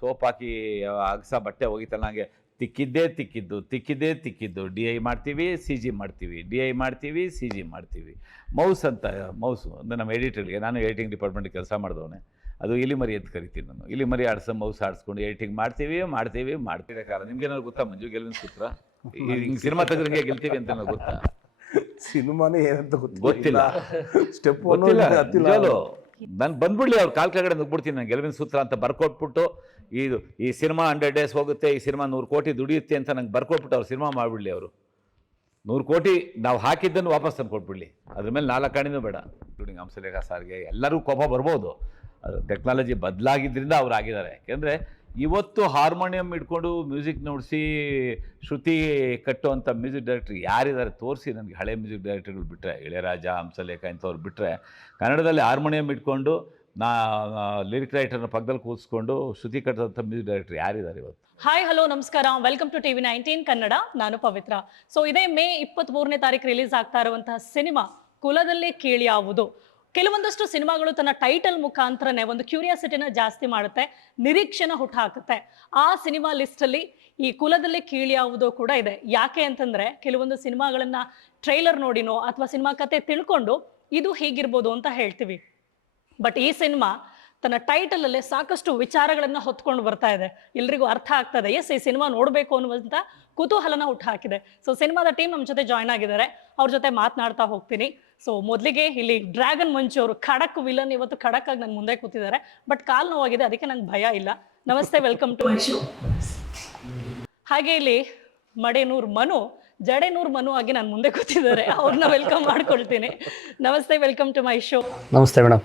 Soap ಹಾಕಿ ಅಗಸ ಬಟ್ಟೆ ಹೋಗಿತ್ತಲ್ಲ ನನಗೆ ತಿಕ್ಕಿದ್ದೇ ತಿಕ್ಕಿದ್ದು ತಿಕ್ಕಿದ್ದೇ ತಿಕ್ಕಿದ್ದು. ಡಿ ಐ ಮಾಡ್ತೀವಿ ಸಿ ಜಿ ಮಾಡ್ತೀವಿ. ಡಿ ಐ ಮಾಡ್ತೀವಿ ಸಿ ಜಿ ಮಾಡ್ತೀವಿ. ಮೌಸ್ ಅಂತ ಮೌಸ್ ಅಂದರೆ ನಮ್ಮ ಎಡಿಟರ್ಗೆ ನಾನು ಎಡಿಟಿಂಗ್ ಡಿಪಾರ್ಟ್ಮೆಂಟ್ ಕೆಲಸ ಮಾಡಿದವನೇ. ಅದು ಇಲಿಮರಿ ಅಂತ ಕರಿತೀನಿ ನಾನು. ಇಲಿಮರಿ ಆಡ್ಸೋ ಮೌಸ್ ಆಡಿಸ್ಕೊಂಡು ಎಡಿಟಿಂಗ್ ಮಾಡ್ತೀವಿ ಮಾಡ್ತೀವಿ ಮಾಡ್ತೀವಿ. ಕಾಲ ನಿಮ್ಗೇನಾದ್ರು ಗೊತ್ತಾ ಮಂಜು ಗೆಲುವಿನ ಸೂತ್ರ? ಹಿಂಗೆ ಸಿನಿಮಾ ತೆಗೆದ್ರಿಗೆ ಗೆಲ್ತೀವಿ ಅಂತ ಗೊತ್ತಾ? ಸಿನಿಮಾನೇ ಏನಂತ ಗೊತ್ತಿಲ್ಲ. ಸ್ಟೆಪ್ ಗೊತ್ತಿಲ್ಲ. ನಾನು ಬಂದ್ಬಿಡ್ಲಿ, ಅವ್ರು ಕಾಲ್ ಕೆಳಗಡೆ ನುಗ್ಬಿಡ್ತೀನಿ ನಾನು ಗೆಲುವಿನ ಸೂತ್ರ ಅಂತ ಬರ್ಕೊಟ್ಬಿಟ್ಟು, ಇದು, ಈ ಸಿನಿಮಾ ಹಂಡ್ರೆಡ್ ಡೇಸ್ ಹೋಗುತ್ತೆ, ಈ ಸಿನಿಮಾ ನೂರು ಕೋಟಿ ದುಡಿಯುತ್ತೆ ಅಂತ ನಂಗೆ ಬರ್ಕೊಟ್ಬಿಟ್ಟು ಅವ್ರು ಸಿನಿಮಾ ಮಾಡಿಬಿಡ್ಲಿ ಅವರು. ನೂರು ಕೋಟಿ ನಾವು ಹಾಕಿದ್ದನ್ನು ವಾಪಸ್ ತಂದು ಕೊಟ್ಬಿಡ್ಲಿ ಅದ್ರ ಮೇಲೆ ನಾಲ್ಕು ಕಾಣಿನೂ ಬೇಡ. ಇನ್ಕ್ಲೂಡಿಂಗ್ ಹಂಸಲೇಖ ಸಾರಿಗೆ ಎಲ್ಲರೂ ಕೋಪ ಬರ್ಬೋದು. ಅದು ಟೆಕ್ನಾಲಜಿ ಬದಲಾಗಿದ್ದರಿಂದ ಅವ್ರು ಆಗಿದ್ದಾರೆ. ಯಾಕೆಂದರೆ ಇವತ್ತು ಹಾರ್ಮೋನಿಯಂ ಇಟ್ಕೊಂಡು ಮ್ಯೂಸಿಕ್ ನೋಡಿಸಿ ಶ್ರುತಿ ಕಟ್ಟುವಂಥ ಮ್ಯೂಸಿಕ್ ಡೈರೆಕ್ಟ್ರ್ ಯಾರಿದ್ದಾರೆ ತೋರಿಸಿ ನನಗೆ ಹಳೆ ಮ್ಯೂಸಿಕ್ ಡೈರೆಕ್ಟರ್ಗಳು ಬಿಟ್ಟರೆ ಇಳೆಯರಾಜ, ಹಂಸಲೇಖ ಇಂಥವ್ರು ಬಿಟ್ಟರೆ ಕನ್ನಡದಲ್ಲಿ ಹಾರ್ಮೋನಿಯಂ ಇಟ್ಕೊಂಡು ನಾ ಲಿರಿಕ್ ರೈಟರ್ನ ಪಕ್ಕದಲ್ಲಿ ಕೂರಿಸ್ಕೊಂಡು ಶ್ರುತಿ ಕಟ್ಟುವಂಥ ಮ್ಯೂಸಿಕ್ ಡೈರೆಕ್ಟರ್ ಯಾರಿದ್ದಾರೆ ಇವತ್ತು? ಹಾಯ್ ಹಲೋ ನಮಸ್ಕಾರ. Welcome to TV nineteen Kannada ನಾನು ಪವಿತ್ರ. ಸೊ ಇದೇ ಮೇ ಇಪ್ಪತ್ತ್ ಮೂರನೇ ತಾರೀಕು ರಿಲೀಸ್ ಆಗ್ತಾ ಇರುವಂತಹ ಸಿನಿಮಾ ಕುಲದಲ್ಲಿ ಕೀಳ್ಯಾವುದು ಕೆಲವೊಂದಷ್ಟು ಸಿನಿಮಾಗಳು ತನ್ನ ಟೈಟಲ್ ಮುಖಾಂತರನೇ ಒಂದು ಕ್ಯೂರಿಯಾಸಿಟಿನ ಜಾಸ್ತಿ ಮಾಡುತ್ತೆ, ನಿರೀಕ್ಷೆನ ಹುಟ್ಟಾಕುತ್ತೆ ಆ ಸಿನಿಮಾ ಲಿಸ್ಟಲ್ಲಿ ಈ ಕುಲದಲ್ಲಿ ಕೀಳಿಯಾವುದು ಕೂಡ ಇದೆ. ಯಾಕೆ ಅಂತಂದ್ರೆ ಕೆಲವೊಂದು ಸಿನಿಮಾಗಳನ್ನ ಟ್ರೈಲರ್ ನೋಡಿನೋ ಅಥವಾ ಸಿನಿಮಾ ಕತೆ ತಿಳ್ಕೊಂಡು ಇದು ಹೀಗಿರ್ಬೋದು ಅಂತ ಹೇಳ್ತೀವಿ. ಬಟ್ ಈ ಸಿನಿಮಾ ತನ್ನ ಟೈಟಲ್ ಅಲ್ಲೇ ಸಾಕಷ್ಟು ವಿಚಾರಗಳನ್ನ ಹೊತ್ಕೊಂಡು ಬರ್ತಾ ಇದೆ. ಎಲ್ರಿಗೂ ಅರ್ಥ ಆಗ್ತದೆ, ಎಸ್, ಈ ಸಿನಿಮಾ ನೋಡಬೇಕು ಅನ್ನುವಂಥ ಕುತೂಹಲನ ಹುಟ್ಟುಹಾಕಿದೆ ಸೊ ಸಿನಿಮಾದ ಟೀಮ್ ನಮ್ಮ ಜೊತೆ ಜಾಯ್ನ್ ಆಗಿದ್ದಾರೆ. ಅವ್ರ ಜೊತೆ ಮಾತನಾಡ್ತಾ ಹೋಗ್ತೀನಿ. ಸೊ ಮೊದಲಿಗೆ ಇಲ್ಲಿ ಡ್ರ್ಯಾಗನ್ ಮಂಚು ಅವರು ಖಡಕ್ ವಿಲನ್ ಇವತ್ತು ಖಡಕ್ ಆಗಿ ನನ್ನ ಮುಂದೆ ಕೂತಿದ್ದಾರೆ ಬಟ್ ಕಾಲ್ ನೋವಾಗಿದೆ, ಅದಕ್ಕೆ ನಂಗೆ ಭಯ ಇಲ್ಲ. ನಮಸ್ತೆ ವೆಲ್ಕಮ್ ಟು ಮೈ ಶೋ ಹಾಗೆ ಇಲ್ಲಿ ಮಡೇನೂರ್ ಮನು, ಜಡೇನೂರ್ ಮನು ಆಗಿ ನಾನು ಮುಂದೆ ಕೂತಿದ್ದಾರೆ. ಅವ್ರನ್ನ ವೆಲ್ಕಮ್ ಮಾಡ್ಕೊಳ್ತೀನಿ. ನಮಸ್ತೆ ವೆಲ್ಕಮ್ ಟು ಮೈ ಶೋ ನಮಸ್ತೆ ಮೇಡಮ್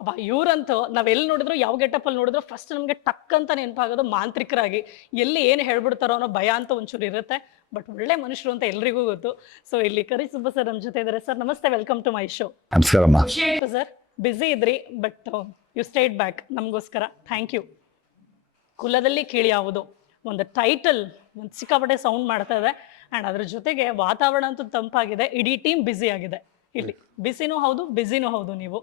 ಅಬ್ಬಾ ಇವ್ರಂತೂ ನಾವು ಎಲ್ಲಿ ನೋಡಿದ್ರು ಯಾವ ಗೆಟಪ್ಪಲ್ಲಿ ನೋಡಿದ್ರು ಫಸ್ಟ್ ನಮಗೆ ಟಕ್ ಅಂತ ನೆನಪಾಗೋದು ಮಾಂತ್ರಿಕರಾಗಿ. ಎಲ್ಲಿ ಏನು ಹೇಳ್ಬಿಡ್ತಾರೋ ಅನ್ನೋ ಭಯ ಅಂತ ಒಂಚೂರು ಇರುತ್ತೆ. ಬಟ್ ಒಳ್ಳೆ ಮನುಷ್ಯರು ಅಂತ ಎಲ್ರಿಗೂ ಗೊತ್ತು. ಸೊ ಇಲ್ಲಿ ಕರಿ ಸುಬ್ಬ ಸರ್ ನಮ್ಮ ಜೊತೆ ಇದ್ದಾರೆ ಸರ್ ನಮಸ್ತೆ ವೆಲ್ಕಮ್ ಟು ಮೈ ಶೋ ಆಯ್ತು ಸರ್ ಬ್ಯುಸಿ ಇದ್ರಿ ಬಟ್ ಯು ಸ್ಟೇಟ್ ಬ್ಯಾಕ್ ನಮಗೋಸ್ಕರ. ಥ್ಯಾಂಕ್ ಯು ಕುಲದಲ್ಲಿ ಕೇಳಿ ಯಾವುದು? ಒಂದು ಟೈಟಲ್ ಒಂದು ಸಿಕ್ಕಾಪಟ್ಟೆ ಸೌಂಡ್ ಮಾಡ್ತಾ ಇದೆ. ಆ್ಯಂಡ್ ಅದ್ರ ಜೊತೆಗೆ ವಾತಾವರಣ ಅಂತೂ ತಂಪಾಗಿದೆ. ಇಡೀ ಟೀಮ್ ಬ್ಯುಸಿ ಆಗಿದೆ. ಇಲ್ಲಿ ಬಿಸಿನೂ ಹೌದು ಬ್ಯುಸಿನೂ ಹೌದು ನೀವು.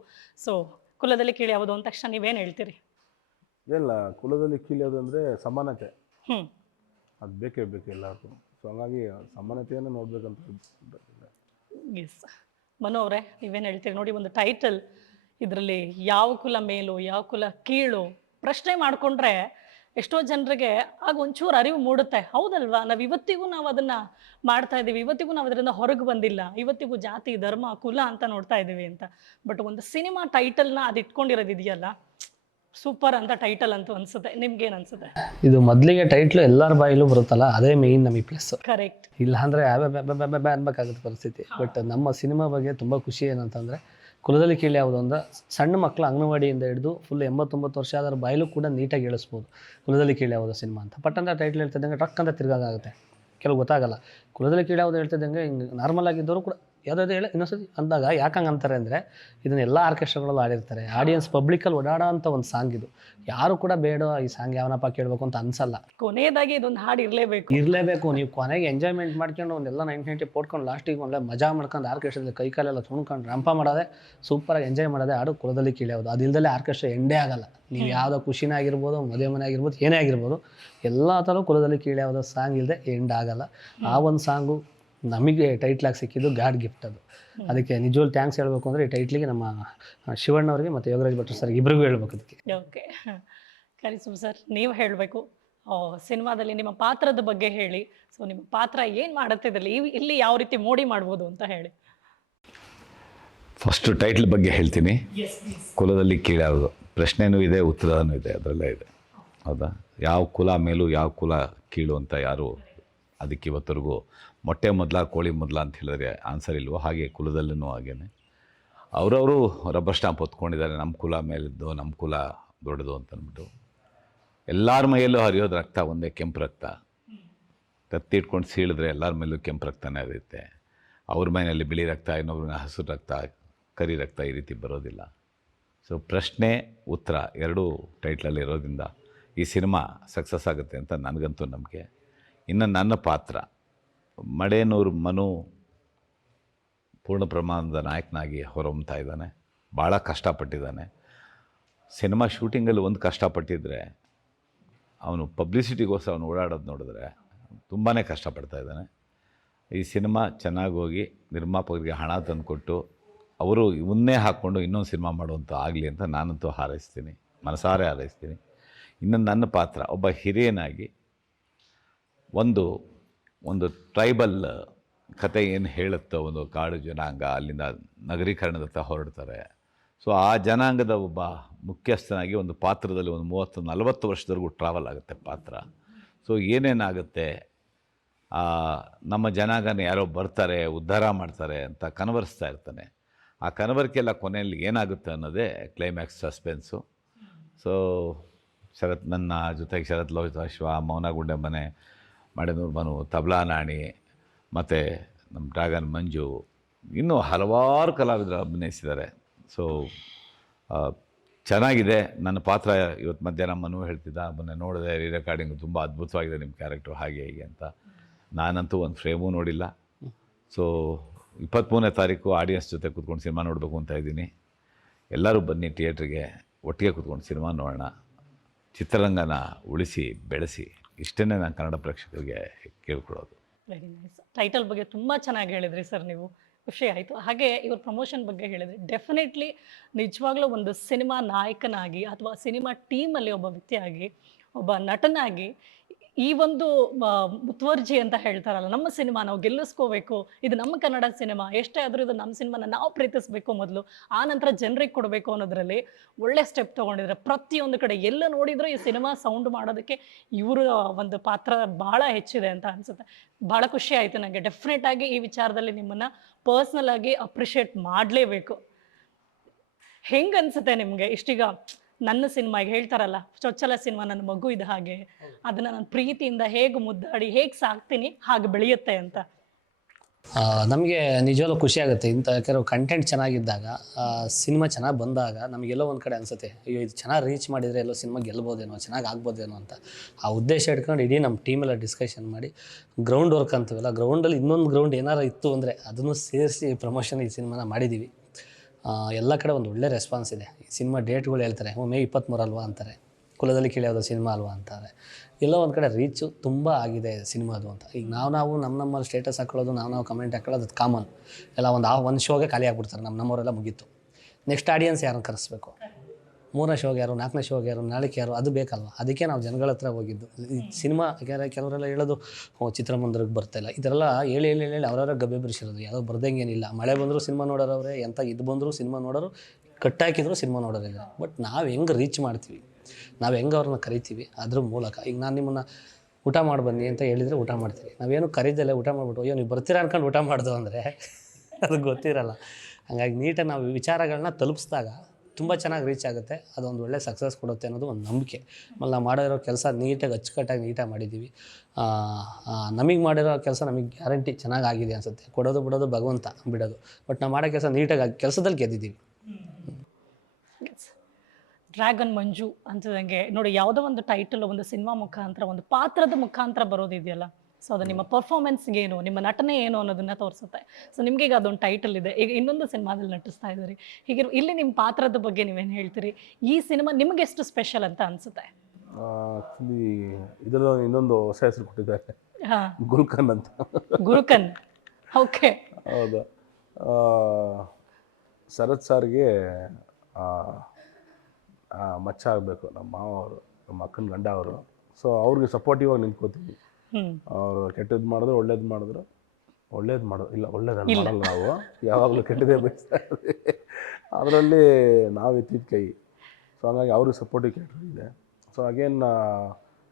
ಸೊ ಕುಲದಲ್ಲಿ ಕೀಳು ಯಾವುದು ಅಂದ ತಕ್ಷಣ ನೀವೇನು ಹೇಳ್ತೀರಿ? ಇಲ್ಲ ಕುಲದಲ್ಲಿ ಕೀಲಿಯೋದು ಅಂದರೆ ಸಮಾನತೆ. ಹ್ಞೂ ಅದು ಬೇಕೇ ಬೇಕು ಎಲ್ಲರಿಗೂ. ಸೊ ಹಾಗಾಗಿ ಸಮಾನತೆಯನ್ನು ನೋಡಬೇಕಂತ ಎಸ್ ಮನು ಅವರೇ ನೀವೇನು ಹೇಳ್ತೀರಿ? ನೋಡಿ ಒಂದು ಟೈಟಲ್ ಇದರಲ್ಲಿ ಯಾವ ಕುಲ ಮೇಲು ಯಾವ ಕುಲ ಕೀಳು ಪ್ರಶ್ನೆ ಮಾಡಿಕೊಂಡ್ರೆ ಎಷ್ಟೋ ಜನರಿಗೆ ಆಗ ಒಂಚೂರು ಅರಿವು ಮೂಡುತ್ತೆ. ಹೌದಲ್ವಾ? ನಾವು ಇವತ್ತಿಗೂ ನಾವು ಅದನ್ನ ಮಾಡ್ತಾ ಇದ್ದೀವಿ. ಇವತ್ತಿಗೂ ನಾವು ಅದರಿಂದ ಹೊರಗೆ ಬಂದಿಲ್ಲ. ಇವತ್ತಿಗೂ ಜಾತಿ ಧರ್ಮ ಕುಲ ಅಂತ ನೋಡ್ತಾ ಇದ್ದೀವಿ ಅಂತ. ಬಟ್ ಒಂದು ಸಿನಿಮಾ ಟೈಟಲ್ನ ಅದು ಇಟ್ಕೊಂಡಿರೋದಿದೆಯಲ್ಲ ಸೂಪರ್ ಅಂತ ಟೈಟಲ್ ಅಂತೂ ಅನ್ಸುತ್ತೆ. ನಿಮ್ಗೇನು ಅನ್ಸುತ್ತೆ? ಇದು ಮೊದಲಿಗೆ ಟೈಟ್ಲು ಎಲ್ಲರ ಬಾಯಲ್ಲೂ ಬರುತ್ತಲ್ಲ? ಅದೇ ಮೇಯ್ನ್ ನಮಗೆ ಪ್ಲಸ್ ಕರೆಕ್ಟ್ ಇಲ್ಲ ಅಂದರೆ ಅನ್ಬೇಕಾಗುತ್ತೆ ಪರಿಸ್ಥಿತಿ. ಬಟ್ ನಮ್ಮ ಸಿನಿಮಾ ಬಗ್ಗೆ ತುಂಬ ಖುಷಿ ಏನಂತಂದರೆ ಕುಲದಲ್ಲಿ ಕೀಳಿ ಯಾವುದು ಅಂದ್ರೆ ಸಣ್ಣ ಮಕ್ಕಳು ಅಂಗನವಾಡಿಯಿಂದ ಹಿಡಿದು ಫುಲ್ ಎಂಬತ್ತೊಂಬತ್ತು ವರ್ಷ ಆದರ ಬಾಯಲು ಕೂಡ ನೀಟಾಗಿ ಹೇಳಿಸ್ಬೋದು ಕುಲದಲ್ಲಿ ಕೀಳಿ ಯಾವುದು ಸಿನಿಮಾ ಅಂತ. ಪಟ್ ಅಂತ ಟೈಟ್ಲ್ ಹೇಳ್ತಿದ್ದಂಗೆ ಟಕ್ ಅಂತ ತಿರ್ಗಾಗುತ್ತೆ ಕೆಲವು ಗೊತ್ತಾಗಲ್ಲ. ಕುಲದಲ್ಲಿ ಕೇಳಿ ಯಾವುದು ಹೇಳ್ತಿದ್ದಂಗೆ ಹಿಂಗೆ ನಾರ್ಮಲ್ ಆಗಿದ್ದವರು ಕೂಡ ಯಾವುದಾದ್ರು ಹೇಳಿ ಇನ್ನೊಂದ್ಸತಿ ಅಂದಾಗ ಯಾಕಂಗೆ ಅಂತಾರೆ ಅಂದರೆ ಇದನ್ನ ಎಲ್ಲ ಆರ್ಕೆಸ್ಟ್ರಾಗಳಲ್ಲೂ ಆಡಿರ್ತಾರೆ ಆಡಿಯನ್ಸ್ ಪಬ್ಲಿಕಲ್ಲಿ ಓಡಾಡೋ ಅಂತ ಒಂದು ಸಾಂಗ್ ಇದು. ಯಾರು ಕೂಡ ಬೇಡ ಈ ಸಾಂಗ್ ಯಾವನಪ್ಪ ಕೇಳಬೇಕು ಅಂತ ಅನ್ಸಲ್ಲ. ಕೊನೆಯದಾಗಿ ಇದೊಂದು ಹಾಡು ಇರಲೇಬೇಕು. ಇರಲೇಬೇಕು ನೀವು ಕೊನೆಗೆ ಎಂಜಾಯ್ಮೆಂಟ್ ಮಾಡ್ಕೊಂಡು ಒಂದೆಲ್ಲ ನೈನ್ ನೈಂಟಿ ಪೋಟ್ಕೊಂಡು ಲಾಸ್ಟಿಗೆ ಒಂದೇ ಮಜಾ ಮಾಡ್ಕೊಂಡು ಆರ್ಕೆಸ್ಟ್ರಲ್ಲಿ ಕೈ ಕಾಲೆಲ್ಲ ತುಣ್ಕೊಂಡು ರಂಪ ಮಾಡೋದೆ ಸೂಪರಾಗಿ ಎಂಜಾಯ್ ಮಾಡೋದೆ ಹಾಡು ಕುಲದಲ್ಲಿ ಕೀಳೋದು ಅದಿಲ್ಲದೆ ಆರ್ಕೆಸ್ಟ್ರಾ ಎಂಡೇ ಆಗಲ್ಲ. ನೀವು ಯಾವುದೋ ಖುಷಿನೇ ಆಗಿರ್ಬೋದು ಮದುವೆ ಮನೆ ಆಗಿರ್ಬೋದು ಏನೇ ಆಗಿರ್ಬೋದು ಎಲ್ಲ ಥರ ಕುಲದಲ್ಲಿ ಕೀಳ್ಯಾವುದೋ ಸಾಂಗ್ ಇಲ್ಲದೆ ಎಂಡ್ ಆಗಲ್ಲ. ಆ ಒಂದು ಸಾಂಗು ನಮಗೆ ಟೈಟ್ಲಾಗಿ ಸಿಕ್ಕಿದ್ದು ಗಾಡ್ ಗಿಫ್ಟ್ ಅದು. ಅದಕ್ಕೆ ನಿಜವಾಗ್ಲು ಥ್ಯಾಂಕ್ಸ್ ಹೇಳಬೇಕು ಅಂದರೆ ಈ ಟೈಟ್ಲಿಗೆ ನಮ್ಮ ಶಿವಣ್ಣವರಿಗೆ ಮತ್ತು ಯೋಗರಾಜ್ ಭಟ್ರು ಸರ್ ಇಬ್ಬರಿಗೂ ಹೇಳ್ಬೇಕು ಅದಕ್ಕೆ. ಓಕೆ ಕಲಿಸು ಸರ್ ನೀವು ಹೇಳಬೇಕು. ಸಿನಿಮಾದಲ್ಲಿ ನಿಮ್ಮ ಪಾತ್ರದ ಬಗ್ಗೆ ಹೇಳಿ. ಸೊ ನಿಮ್ಮ ಪಾತ್ರ ಏನು ಮಾಡುತ್ತೆ ಇದರಲ್ಲಿ? ಇಲ್ಲಿ ಯಾವ ರೀತಿ ಮೋಡಿ ಮಾಡ್ಬೋದು ಅಂತ ಹೇಳಿ. ಫಸ್ಟು ಟೈಟ್ಲ್ ಬಗ್ಗೆ ಹೇಳ್ತೀನಿ. ಕುಲದಲ್ಲಿ ಕೀಳಾಗೋದು ಪ್ರಶ್ನೆನೂ ಇದೆ ಉತ್ತರನೂ ಇದೆ ಅದರಲ್ಲೇ ಇದೆ. ಹೌದಾ? ಯಾವ ಕುಲ ಮೇಲೂ ಯಾವ ಕುಲ ಕೀಳು ಅಂತ ಯಾರು? ಅದಕ್ಕೆ ಇವತ್ತರೆಗೂ ಮೊಟ್ಟೆ ಮೊದಲ, ಕೋಳಿ ಮೊದಲ ಅಂತ ಹೇಳಿದ್ರೆ ಆನ್ಸರ್ ಇಲ್ವೋ? ಹಾಗೆ ಕುಲದಲ್ಲೂ ಹಾಗೇನೆ. ಅವರವರು ರಬ್ಬರ್ ಸ್ಟಾಂಪ್ ಹೊತ್ಕೊಂಡಿದ್ದಾರೆ ನಮ್ಮ ಕುಲ ಮೇಲಿದ್ದು ನಮ್ಮ ಕುಲ ದೊಡ್ಡದು ಅಂತಂದ್ಬಿಟ್ಟು ಎಲ್ಲರ ಮೈಯಲ್ಲೂ ಹರಿಯೋದು ರಕ್ತ, ಒಂದೇ ಕೆಂಪು ರಕ್ತ. ಕತ್ತಿ ಇಟ್ಕೊಂಡು ಸೀಳಿದ್ರೆ ಎಲ್ಲರ ಮೇಲೂ ಕೆಂಪು ರಕ್ತನೇ ಇರುತ್ತೆ ಅವ್ರ ಮೈನಲ್ಲಿ ಬಿಳಿ ರಕ್ತ ಇನ್ನೊಬ್ರನ್ನ ಹಸಿರು ರಕ್ತ, ಕರಿ ರಕ್ತ ಈ ರೀತಿ ಬರೋದಿಲ್ಲ. ಸೊ ಪ್ರಶ್ನೆ, ಉತ್ತರ ಎರಡೂ ಟೈಟ್ಲಲ್ಲಿ ಇರೋದ್ರಿಂದ ಈ ಸಿನಿಮಾ ಸಕ್ಸಸ್ ಆಗುತ್ತೆ ಅಂತ ನನಗಂತೂ ನಂಬಿಕೆ. ಇನ್ನು ನನ್ನ ಪಾತ್ರ ಮಡೇನೂರು ಮನು ಪೂರ್ಣ ಪ್ರಮಾಣದ ನಾಯಕನಾಗಿ ಹೊರಹೊಮ್ತಾ ಇದ್ದಾನೆ. ಭಾಳ ಕಷ್ಟಪಟ್ಟಿದ್ದಾನೆ. ಸಿನಿಮಾ ಶೂಟಿಂಗಲ್ಲಿ ಒಂದು ಕಷ್ಟಪಟ್ಟಿದ್ರೆ, ಅವನು ಪಬ್ಲಿಸಿಟಿಗೋಸ್ಕರ ಅವನು ಓಡಾಡೋದು ನೋಡಿದ್ರೆ ತುಂಬಾ ಕಷ್ಟಪಡ್ತಾ ಇದ್ದಾನೆ. ಈ ಸಿನಿಮಾ ಚೆನ್ನಾಗಿ ಹೋಗಿ ನಿರ್ಮಾಪಕರಿಗೆ ಹಣ ತಂದುಕೊಟ್ಟು ಅವರು ಇವನ್ನೇ ಹಾಕ್ಕೊಂಡು ಇನ್ನೊಂದು ಸಿನಿಮಾ ಮಾಡುವಂಥ ಆಗಲಿ ಅಂತ ನಾನಂತೂ ಹಾರೈಸ್ತೀನಿ. ಮನಸಾರೆ ಹಾರೈಸ್ತೀನಿ. ಇನ್ನೊಂದು ನನ್ನ ಪಾತ್ರ, ಒಬ್ಬ ಹಿರಿಯನಾಗಿ ಒಂದು ಒಂದು ಟ್ರೈಬಲ್ ಕತೆ ಏನು ಹೇಳುತ್ತೋ, ಒಂದು ಕಾಡು ಜನಾಂಗ ಅಲ್ಲಿಂದ ನಗರೀಕರಣದತ್ತ ಹೊರಡ್ತಾರೆ. ಸೊ ಆ ಜನಾಂಗದ ಒಬ್ಬ ಮುಖ್ಯಸ್ಥನಾಗಿ ಒಂದು ಪಾತ್ರದಲ್ಲಿ ಒಂದು ಮೂವತ್ತು, ನಲವತ್ತು ವರ್ಷದವರೆಗೂ ಟ್ರಾವೆಲ್ ಆಗುತ್ತೆ ಪಾತ್ರ. ಸೊ ಏನೇನಾಗುತ್ತೆ? ನಮ್ಮ ಜನಾಂಗನ ಯಾರೋ ಬರ್ತಾರೆ, ಉದ್ಧಾರ ಮಾಡ್ತಾರೆ ಅಂತ ಕನವರಿಸ್ತಾ ಇರ್ತಾನೆ. ಆ ಕನವರಿಕೆಲ್ಲ ಕೊನೆಯಲ್ಲಿ ಏನಾಗುತ್ತೆ ಅನ್ನೋದೇ ಕ್ಲೈಮ್ಯಾಕ್ಸ್ ಸಸ್ಪೆನ್ಸು ಸೊ ಶರತ್, ನನ್ನ ಜೊತೆಗೆ ಶರತ್ ಲೋಹಿತ ಅಶ್ವ, ಮೌನ ಗುಂಡೆ ಮನೆ ಮಡೆನೂರು ಮನು ತಬ್ಲಾ ನಾಣಿ, ಮತ್ತು ನಮ್ಮ ಡ್ರಾಗನ್ ಮಂಜು, ಇನ್ನೂ ಹಲವಾರು ಕಲಾವಿದರು ಅಭಿನಯಿಸಿದ್ದಾರೆ. ಸೊ ಚೆನ್ನಾಗಿದೆ. ನನ್ನ ಪಾತ್ರ ಇವತ್ತು ಮಧ್ಯಾಹ್ನ ಮನು ಹೇಳ್ತಿದ್ದ, ಮೊನ್ನೆ ನೋಡಿದೆ, ರೀ ರೆಕಾರ್ಡಿಂಗ್ ತುಂಬ ಅದ್ಭುತವಾಗಿದೆ ನಿಮ್ಮ ಕ್ಯಾರೆಕ್ಟ್ರು ಹಾಗೆ ಹೀಗೆ ಅಂತ. ನಾನಂತೂ ಒಂದು ಫ್ರೇಮೂ ನೋಡಿಲ್ಲ. ಸೊ ಇಪ್ಪತ್ತ್ಮೂರನೇ ತಾರೀಕು ಆಡಿಯನ್ಸ್ ಜೊತೆ ಕೂತ್ಕೊಂಡು ಸಿನಿಮಾ ನೋಡಬೇಕು ಅಂತ ಇದ್ದೀನಿ. ಎಲ್ಲರೂ ಬನ್ನಿ ಥಿಯೇಟ್ರಿಗೆ ಒಟ್ಟಿಗೆ ಕೂತ್ಕೊಂಡು ಸಿನಿಮಾ ನೋಡೋಣ. ಚಿತ್ರರಂಗನ ಉಳಿಸಿ, ಬೆಳೆಸಿ. ಇಷ್ಟೇ ನಾನು ಕನ್ನಡ ಪ್ರೇಕ್ಷಕರಿಗೆ ಕೇಳ್ಕೊಳ್ಳೋದು. ವೆರಿ ನೈಸ್ ಟೈಟಲ್ ಬಗ್ಗೆ ತುಂಬ ಚೆನ್ನಾಗಿ ಹೇಳಿದ್ರಿ ಸರ್ ನೀವು. ಖುಷಿ ಆಯಿತು. ಹಾಗೆ ಇವ್ರ ಪ್ರಮೋಷನ್ ಬಗ್ಗೆ ಹೇಳಿದ್ರೆ. ಡೆಫಿನೆಟ್ಲಿ ನಿಜವಾಗ್ಲೂ ಒಂದು ಸಿನಿಮಾ ನಾಯಕನಾಗಿ ಅಥವಾ ಸಿನಿಮಾ ಟೀಮಲ್ಲಿ ಒಬ್ಬ ವ್ಯಕ್ತಿಯಾಗಿ, ಒಬ್ಬ ನಟನಾಗಿ ಈ ಒಂದು ಮುತ್ವರ್ಜಿ ಅಂತ ಹೇಳ್ತಾರಲ್ಲ, ನಮ್ಮ ಸಿನಿಮಾ ನಾವು ಗೆಲ್ಲಿಸ್ಕೋಬೇಕು, ಇದು ನಮ್ಮ ಕನ್ನಡ ಸಿನಿಮಾ, ಎಷ್ಟೇ ಆದರೂ ಇದು ನಮ್ಮ ಸಿನಿಮಾನ ನಾವು ಪ್ರೀತಿಸಬೇಕು ಮೊದಲು, ಆ ನಂತರ ಜನರಿಗೆ ಕೊಡಬೇಕು ಅನ್ನೋದ್ರಲ್ಲಿ ಒಳ್ಳೆ ಸ್ಟೆಪ್ ತೊಗೊಂಡಿದ್ದಾರೆ ಪ್ರತಿಯೊಂದು ಕಡೆ ಎಲ್ಲ ನೋಡಿದ್ರು ಈ ಸಿನಿಮಾ ಸೌಂಡ್ ಮಾಡೋದಕ್ಕೆ ಇವರು ಒಂದು ಪಾತ್ರ ಬಹಳ ಹೆಚ್ಚಿದೆ ಅಂತ ಅನ್ಸುತ್ತೆ. ಬಹಳ ಖುಷಿ ಆಯಿತು ನನಗೆ ಡೆಫಿನೆಟ್ ಆಗಿ ಈ ವಿಚಾರದಲ್ಲಿ ನಿಮ್ಮನ್ನು ಪರ್ಸ್ನಲ್ ಆಗಿ ಅಪ್ರಿಷಿಯೇಟ್ ಮಾಡಲೇಬೇಕು. ಹೆಂಗೆ ಅನ್ಸುತ್ತೆ ನಿಮಗೆ? ಇಷ್ಟೀಗ ನನ್ನ ಸಿನಿಮಾಗೆ ಹೇಳ್ತಾರಲ್ಲ ಚೊಚ್ಚಲ ಸಿನಿಮಾ ನನ್ನ ಮಗು ಇದು ಹಾಗೆ. ಅದನ್ನ ನಾನು ಪ್ರೀತಿಯಿಂದ ಹೇಗೆ ಮುದ್ದಾಡಿ ಹೇಗೆ ಸಾಕ್ತೀನಿ ಹಾಗೆ ಬೆಳೆಯುತ್ತೆ ಅಂತ. ನಮಗೆ ನಿಜವಾಗ್ಲೂ ಖುಷಿ ಆಗುತ್ತೆ. ಇಂಥ ಕೆಲವು ಕಂಟೆಂಟ್ ಚೆನ್ನಾಗಿದ್ದಾಗ ಸಿನಿಮಾ ಚೆನ್ನಾಗಿ ಬಂದಾಗ ನಮಗೆಲ್ಲೋ ಒಂದು ಕಡೆ ಅನಿಸುತ್ತೆ ಅಯ್ಯೋ ಇದು ಚೆನ್ನಾಗಿ ರೀಚ್ ಮಾಡಿದರೆ ಎಲ್ಲೋ ಸಿನಿಮಾ ಗೆಲ್ಬೋದೇನೋ ಚೆನ್ನಾಗಿ ಆಗ್ಬೋದೇನೋ ಅಂತ. ಆ ಉದ್ದೇಶ ಇಟ್ಕೊಂಡು ಇಡೀ ನಮ್ಮ ಟೀಮೆಲ್ಲ ಡಿಸ್ಕಷನ್ ಮಾಡಿ ಗ್ರೌಂಡ್ ವರ್ಕ್ ಅಂತೀವಲ್ಲ ಗ್ರೌಂಡಲ್ಲಿ ಇನ್ನೊಂದು ಗ್ರೌಂಡ್ ಏನಾರು ಇತ್ತು ಅಂದರೆ ಅದನ್ನು ಸೇರಿಸಿ ಪ್ರಮೋಷನ್ ಈ ಸಿನಿಮಾನ ಮಾಡಿದ್ದೀವಿ ಎಲ್ಲ ಕಡೆ ಒಂದು ಒಳ್ಳೆ ರೆಸ್ಪಾನ್ಸ್ ಇದೆ. ಈ ಸಿನಿಮಾ ಡೇಟ್ಗಳು ಹೇಳ್ತಾರೆ "ಓ, ಮೇ ಇಪ್ಪತ್ತ್ಮೂರು ಅಲ್ವಾ? ಅಂತಾರೆ. ಕುಲದಲ್ಲಿ ಕಿಳಿಯೋದು ಸಿನಿಮಾ ಅಲ್ವಾ ಅಂತಾರೆ. ಎಲ್ಲೋ ಒಂದು ಕಡೆ ರೀಚು ತುಂಬ ಆಗಿದೆ ಸಿನಿಮಾದು ಅಂತ. ಈಗ ನಾವು ನಾವು ನಮ್ಮ ನಮ್ಮಲ್ಲಿ ಸ್ಟೇಟಸ್ ಹಾಕೊಳ್ಳೋದು ನಾವು ನಾವು ಕಮೆಂಟ್ ಹಾಕೊಳ್ಳೋದು ಅದು ಕಾಮನ್ ಎಲ್ಲ ಒಂದು ಆ ಒಂದು ಶೋಗೆ ಖಾಲಿ ಆಗ್ಬಿಡ್ತಾರೆ ನಮ್ಮ ನಮ್ಮವರೆಲ್ಲ ಮುಗೀತು. ನೆಕ್ಸ್ಟ್ ಆಡಿಯನ್ಸ್ ಯಾರನ್ನು ಕರೆಸ್ಬೇಕು? ಮೂರನೇ ಶೋಗೆ ಯಾರು, ನಾಲ್ಕನೇ ಶೋಗೆ ಯಾರು, ನಾಳೆಗೆ ಯಾರು, ಅದು ಬೇಕಲ್ವ? ಅದಕ್ಕೆ ನಾವು ಜನಗಳ ಹತ್ರ ಹೋಗಿದ್ದು. ಈ ಸಿನಿಮಾ ಯಾಕಂದರೆ ಕೆಲವರೆಲ್ಲ ಹೇಳೋದು ಚಿತ್ರಮಂದಿರಕ್ಕೆ ಬರ್ತಾಯಿಲ್ಲ ಇದೆಲ್ಲ ಹೇಳಿ ಹೇಳಿ ಹೇಳಿ ಅವರವರ ಗಬ್ಬೆ ಬಿರಿಸಿರೋದು ಯಾರು ಬರ್ದಂಗೇನಿಲ್ಲ. ಮಳೆ ಬಂದರೂ ಸಿನಿಮಾ ನೋಡೋರವ್ರೆ ಎಂಥ ಇದು ಬಂದರೂ ಸಿನಿಮಾ ನೋಡೋರು, ಕಟ್ಟಾಕಿದ್ರು ಸಿನಿಮಾ ನೋಡೋರಿಲ್ಲ ಬಟ್ ನಾವು ಹೆಂಗೆ ರೀಚ್ ಮಾಡ್ತೀವಿ? ನಾವು ಹೆಂಗೆ ಅವ್ರನ್ನ ಕರಿತೀವಿ? ಅದ್ರ ಮೂಲಕ. ಈಗ ನಾನು ನಿಮ್ಮನ್ನು ಊಟ ಮಾಡಿ ಬನ್ನಿ ಅಂತ ಹೇಳಿದರೆ ಊಟ ಮಾಡ್ತೀವಿ ನಾವೇನು ಕರೀದಲ್ಲ ಊಟ ಮಾಡಿಬಿಟ್ಟು, ಅಯ್ಯೋ, ನೀವು ಬರ್ತೀರಾ ಅನ್ಕೊಂಡು ಊಟ ಮಾಡ್ದು ಅಂದರೆ, ಅದು ಗೊತ್ತಿರಲ್ಲ. ಹಾಗಾಗಿ ನೀಟಾಗಿ ನಾವು ವಿಚಾರಗಳನ್ನ ತಲುಪಿಸಿದಾಗ ತುಂಬ ಚೆನ್ನಾಗಿ ರೀಚ್ ಆಗುತ್ತೆ. ಅದೊಂದು ಒಳ್ಳೆ ಸಕ್ಸಸ್ ಕೊಡುತ್ತೆ ಅನ್ನೋದು ಒಂದು ನಂಬಿಕೆ. ಆಮೇಲೆ ನಾವು ಮಾಡಿರೋ ಕೆಲಸ ನೀಟಾಗಿ, ಅಚ್ಚುಕಟ್ಟಾಗಿ ನೀಟಾಗಿ ಮಾಡಿದ್ದೀವಿ. ನಮಗೆ ಮಾಡಿರೋ ಕೆಲಸ ನಮಗೆ ಗ್ಯಾರಂಟಿ ಚೆನ್ನಾಗಿ ಆಗಿದೆ ಅನಿಸುತ್ತೆ. ಕೊಡೋದು ಬಿಡೋದು ಭಗವಂತ ಬಿಡೋದು. ಬಟ್ ನಾವು ಮಾಡೋ ಕೆಲಸ ನೀಟಾಗಿ, ಕೆಲಸದಲ್ಲಿ ಗೆದ್ದಿದ್ದೀವಿ ಡ್ರ್ಯಾಗನ್ ಮಂಜು ಅಂತದಂಗೆ ನೋಡಿ, ಯಾವುದೋ ಒಂದು ಟೈಟಲ್ ಒಂದು ಸಿನಿಮಾ ಮುಖಾಂತರ, ಒಂದು ಪಾತ್ರದ ಮುಖಾಂತರ ಬರೋದಿದೆಯಲ್ಲ? ಸೊ ಅದು ನಿಮ್ಮ ಪರ್ಫಾರ್ಮೆನ್ಸ್ಗೆ ಏನು ನಿಮ್ಮ ನಟನೆ ಏನು ಅನ್ನೋದನ್ನ ತೋರಿಸುತ್ತೆ. ಸೊ ನಿಮ್ಗೆ ಈಗ ಅದೊಂದು ಟೈಟಲ್ ಇದೆ. ಈಗ ಇನ್ನೊಂದು ಸಿನಿಮಾದಲ್ಲಿ ನಟಿಸ್ತಾ ಇದ್ದೀರಿ. ಹೀಗೆ ಇಲ್ಲಿ ನಿಮ್ಮ ಪಾತ್ರದ ಬಗ್ಗೆ ನೀವೇನು ಹೇಳ್ತೀರಿ? ಈ ಸಿನಿಮಾ ನಿಮ್ಗೆ ಎಷ್ಟು ಸ್ಪೆಷಲ್ ಅಂತ ಅನ್ಸುತ್ತೆ? ಆ್ಯಕ್ಚುಲಿ ಇದರ ಇನ್ನೊಂದು ಹೊಸ ಹೆಸರು ಕೊಟ್ಟಿದ್ದಾರೆ. ಹಾ. ಗುಲ್ಕನ್ ಅಂತ. ಗುರುಕನ್ ಓಕೆ. ಹೌದು. ಆ, ಶರತ್ ಸಾರ್ಗೆ ಆ, ಆ, ಮಚ್ಚ ಆಗಬೇಕು. ನಮ್ಮ ಮಾವ ಅವರು ನಮ್ಮ ಅಕ್ಕನ ಗಂಡ ಅವರು. ಸೊ ಅವ್ರಿಗೆ ಸಪೋರ್ಟಿವ್ ಆಗಿ ನಿಂತ್ಕೋತೀವಿ. ಅವರು ಕೆಟ್ಟದ್ದು ಮಾಡಿದ್ರು ಒಳ್ಳೇದು ಮಾಡಿದ್ರು. ಒಳ್ಳೇದು ಮಾಡೋದು ಇಲ್ಲ ಒಳ್ಳೇದಲ್ಲ ಮಾಡಲ್ಲ ನಾವು. ಯಾವಾಗಲೂ ಕೆಟ್ಟದೇ ಬಯಸ್ತಾ ಅದರಲ್ಲಿ ನಾವು ಎತ್ತಿದ ಕೈ. ಸೊ ಹಾಗಾಗಿ ಅವ್ರಿಗೆ ಸಪೋರ್ಟಿವ್ ಕ್ಯಾರೆಕ್ಟರ್ ಇದೆ. ಸೊ ಅಗೇನ್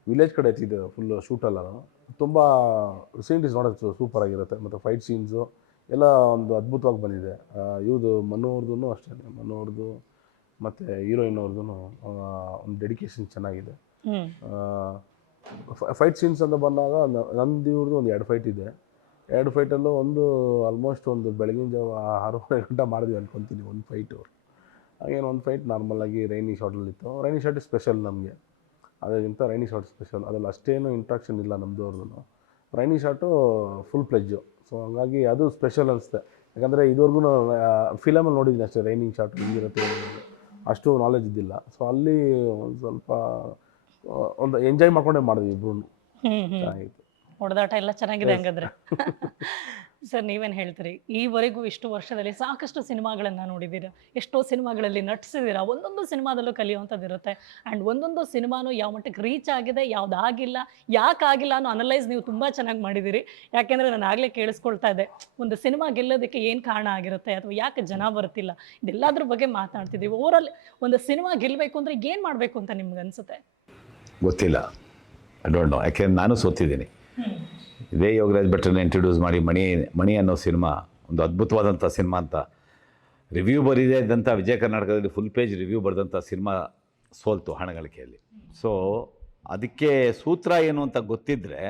ವಿಲೇಜ್ ಕಡೆ ಎತ್ತಿದ್ದೆ ಫುಲ್ಲು ಶೂಟಲ್ಲ ನಾನು ತುಂಬ ಸೀನ್ರೀಸ್ ನೋಡೋದು ಸೂಪರ್ ಆಗಿರುತ್ತೆ. ಮತ್ತು ಫೈಟ್ ಸೀನ್ಸು ಎಲ್ಲ ಒಂದು ಅದ್ಭುತವಾಗಿ ಬಂದಿದೆ. ಇವ್ದು ಮನು ಅವ್ರದ್ದು ಅಷ್ಟೇ ಮನೋರ್ದು ಮತ್ತು ಹೀರೋಯಿನ್ ಅವ್ರದ್ದು ಒಂದು ಡೆಡಿಕೇಶನ್ ಚೆನ್ನಾಗಿದೆ. ಫೈಟ್ ಸೀನ್ಸ್ ಅಂತ ಬಂದಾಗ ನಂದು ಇವ್ರದ್ದು ಒಂದು ಎರಡು ಫೈಟ್ ಇದೆ. ಎರಡು ಫೈಟಲ್ಲೂ ಒಂದು ಆಲ್ಮೋಸ್ಟ್ ಒಂದು ಬೆಳಗಿನ ಜಾವ ಆರೂವರೆ ಗಂಟೆ ಮಾಡಿದ್ವಿ ಅನ್ಕೊತೀನಿ ಒಂದು ಫೈಟು ಹಾಗೇನು ಒಂದು ಫೈಟ್ ನಾರ್ಮಲಾಗಿ ರೈನಿ ಶಾರ್ಟಲ್ಲಿತ್ತು ರೈನಿ ಶಾರ್ಟ್ ಸ್ಪೆಷಲ್ ನಮಗೆ. ಅದಕ್ಕಿಂತ ರೈನಿ ಶಾರ್ಟ್ ಸ್ಪೆಷಲ್ ಅದರಲ್ಲಿ ಅಷ್ಟೇನು ಇಂಟ್ರಾಕ್ಷನ್ ಇಲ್ಲ ನಮ್ಮದು ಅವ್ರದ್ದು rainy short full pleasure so ಹಂಗಾಗಿ ಅದು ಸ್ಪೆಷಲ್ ಅನಿಸುತ್ತೆ ಯಾಕಂದರೆ ಇದುವರೆಗೂ ಫಿಲಮಲ್ಲಿ ನೋಡಿದ್ದೀನಿ ಅಷ್ಟೇ ರೈನಿಂಗ್ ಶಾರ್ಟ್ ಹಿಂಗಿರುತ್ತೆ ಅಷ್ಟು ನಾಲೆಜ್ ಇದ್ದಿಲ್ಲ. ಸೊ ಅಲ್ಲಿ ಒಂದು ಸ್ವಲ್ಪ ಒಂದು ಎಂಜಾಯ್ ಮಾಡ್ಕೊಂಡೇ ಮಾಡಿದ್ವಿ ಇಬ್ರು ಚೆನ್ನಾಗಿತ್ತು. ಹೊಡೆದಾಟ ಎಲ್ಲ ಚೆನ್ನಾಗಿದೆ ಹಂಗಾದ್ರೆ. ಸರ್ ನೀವೇನು ಹೇಳ್ತೀರಿ? ಈವರೆಗೂ ಇಷ್ಟು ವರ್ಷದಲ್ಲಿ ಸಾಕಷ್ಟು ಸಿನಿಮಾಗಳನ್ನ ನೋಡಿದ್ದೀರಾ? ಎಷ್ಟೋ ಸಿನಿಮಾಗಳಲ್ಲಿ ನಟಿಸಿದ್ದೀರಾ? ಒಂದೊಂದು ಸಿನಿಮಾದಲ್ಲೂ ಕಲಿಯುವಂಥದ್ದು ಇರುತ್ತೆ. ಆ್ಯಂಡ್ ಒಂದೊಂದು ಸಿನಿಮಾನು ಯಾವ ಮಟ್ಟಕ್ಕೆ ರೀಚ್ ಆಗಿದೆ ಯಾವುದಾಗಿಲ್ಲ ಯಾಕಾಗಿಲ್ಲ ಅನ್ನೋ ಅನಲೈಸ್ ನೀವು ತುಂಬ ಚೆನ್ನಾಗಿ ಮಾಡಿದ್ದೀರಿ. ಯಾಕೆಂದರೆ ನಾನು ಆಗಲೇ ಕೇಳಿಸ್ಕೊಳ್ತಾ ಇದ್ದೆ ಒಂದು ಸಿನಿಮಾ ಗೆಲ್ಲೋದಕ್ಕೆ ಏನು ಕಾರಣ ಆಗಿರುತ್ತೆ? ಅಥವಾ ಯಾಕೆ ಜನ ಬರ್ತಿಲ್ಲ? ಇದೆಲ್ಲದ್ರ ಬಗ್ಗೆ ಮಾತನಾಡ್ತಿದ್ದೀವಿ ಓವರಾಲ್ ಒಂದು ಸಿನಿಮಾ ಗೆಲ್ಲಬೇಕು ಅಂದರೆ ಏನು ಮಾಡಬೇಕು ಅಂತ ನಿಮ್ಗೆ ಅನ್ಸುತ್ತೆ? ಗೊತ್ತಿಲ್ಲ. ಐ ಡೋಂಟ್ ನೋ ಯಾಕೆ ನಾನು ಸೋತಿದ್ದೀನಿ. ಇದೇ ಯೋಗರಾಜ್ ಭಟ್ರನ್ನ ಇಂಟ್ರೊಡ್ಯೂಸ್ ಮಾಡಿ ಮಣಿ ಮಣಿ ಅನ್ನೋ ಸಿನಿಮಾ, ಒಂದು ಅದ್ಭುತವಾದಂಥ ಸಿನಿಮಾ ಅಂತ. ರಿವ್ಯೂ ಬರೀದೇ ಇದ್ದಂಥ ವಿಜಯ ಕರ್ನಾಟಕದಲ್ಲಿ ಫುಲ್ ಪೇಜ್ ರಿವ್ಯೂ ಬರೆದಂಥ ಸಿನಿಮಾ ಸೋಲ್ತು ಹಣಗಳಿಕೆಯಲ್ಲಿ. ಸೊ ಅದಕ್ಕೆ ಸೂತ್ರ ಏನು ಅಂತ ಗೊತ್ತಿದ್ದರೆ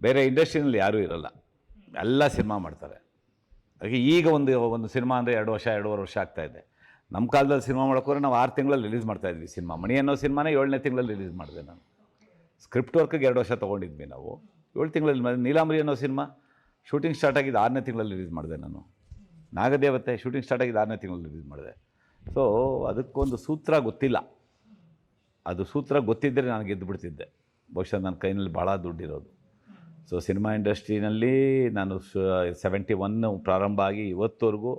ಬೇರೆ ಇಂಡಸ್ಟ್ರಿನಲ್ಲಿ ಯಾರೂ ಇರಲ್ಲ. ಎಲ್ಲ ಸಿನಿಮಾ ಮಾಡ್ತಾರೆ. ಹಾಗೆ ಈಗ ಒಂದು ಒಂದು ಸಿನಿಮಾ ಅಂದರೆ ಎರಡು ವರ್ಷ, ಎರಡೂವರೆ ವರ್ಷ ಆಗ್ತಾಯಿದೆ ನಮ್ಮ ಕಾಲದಲ್ಲಿ ಸಿನಿಮಾ ಮಾಡೋಕ್ಕೋದ್ರೆ ನಾವು ಆರು ತಿಂಗಳಲ್ಲಿ ರಿಲೀಸ್ ಮಾಡ್ತಾ ಇದ್ವಿ ಸಿನಿಮಾ. ಮಣಿ ಅನ್ನೋ ಸಿನಿಮಾನೇ ಏಳನೇ ತಿಂಗಳಲ್ಲಿ ರಿಲೀಸ್ ಮಾಡಿದೆ ನಾನು. ಸ್ಕ್ರಿಪ್ಟ್ ವರ್ಕ್ಗೆ ಎರಡು ವರ್ಷ ತೊಗೊಂಡಿದ್ವಿ ನಾವು. ಏಳು ತಿಂಗಳಲ್ಲಿ ಮಾಡಿದೆ. ನೀಲಾಂಬರಿ ಅನ್ನೋ ಸಿನಿಮಾ ಶೂಟಿಂಗ್ ಸ್ಟಾರ್ಟ್ ಆಗಿದ್ದು ಆರನೇ ತಿಂಗಳಲ್ಲಿ ರಿಲೀಸ್ ಮಾಡಿದೆ ನಾನು. ನಾಗದೇವತೆ ಶೂಟಿಂಗ್ ಸ್ಟಾರ್ಟ್ ಆಗಿದ್ದು ಆರನೇ ತಿಂಗಳಲ್ಲಿ ರಿಲೀಸ್ ಮಾಡಿದೆ. ಸೊ ಅದಕ್ಕೊಂದು ಸೂತ್ರ ಗೊತ್ತಿಲ್ಲ. ಅದು ಸೂತ್ರ ಗೊತ್ತಿದ್ದರೆ ನಾನು ಗೆದ್ದು ಬಿಡ್ತಿದ್ದೆ. ಬಹುಶಃ ನನ್ನ ಕೈನಲ್ಲಿ ಭಾಳ ದುಡ್ಡಿರೋದು. ಸೊ ಸಿನಿಮಾ ಇಂಡಸ್ಟ್ರಿನಲ್ಲಿ ನಾನು ಸೆವೆಂಟಿ ಒನ್ ಪ್ರಾರಂಭ ಆಗಿ ಇವತ್ತವರೆಗೂ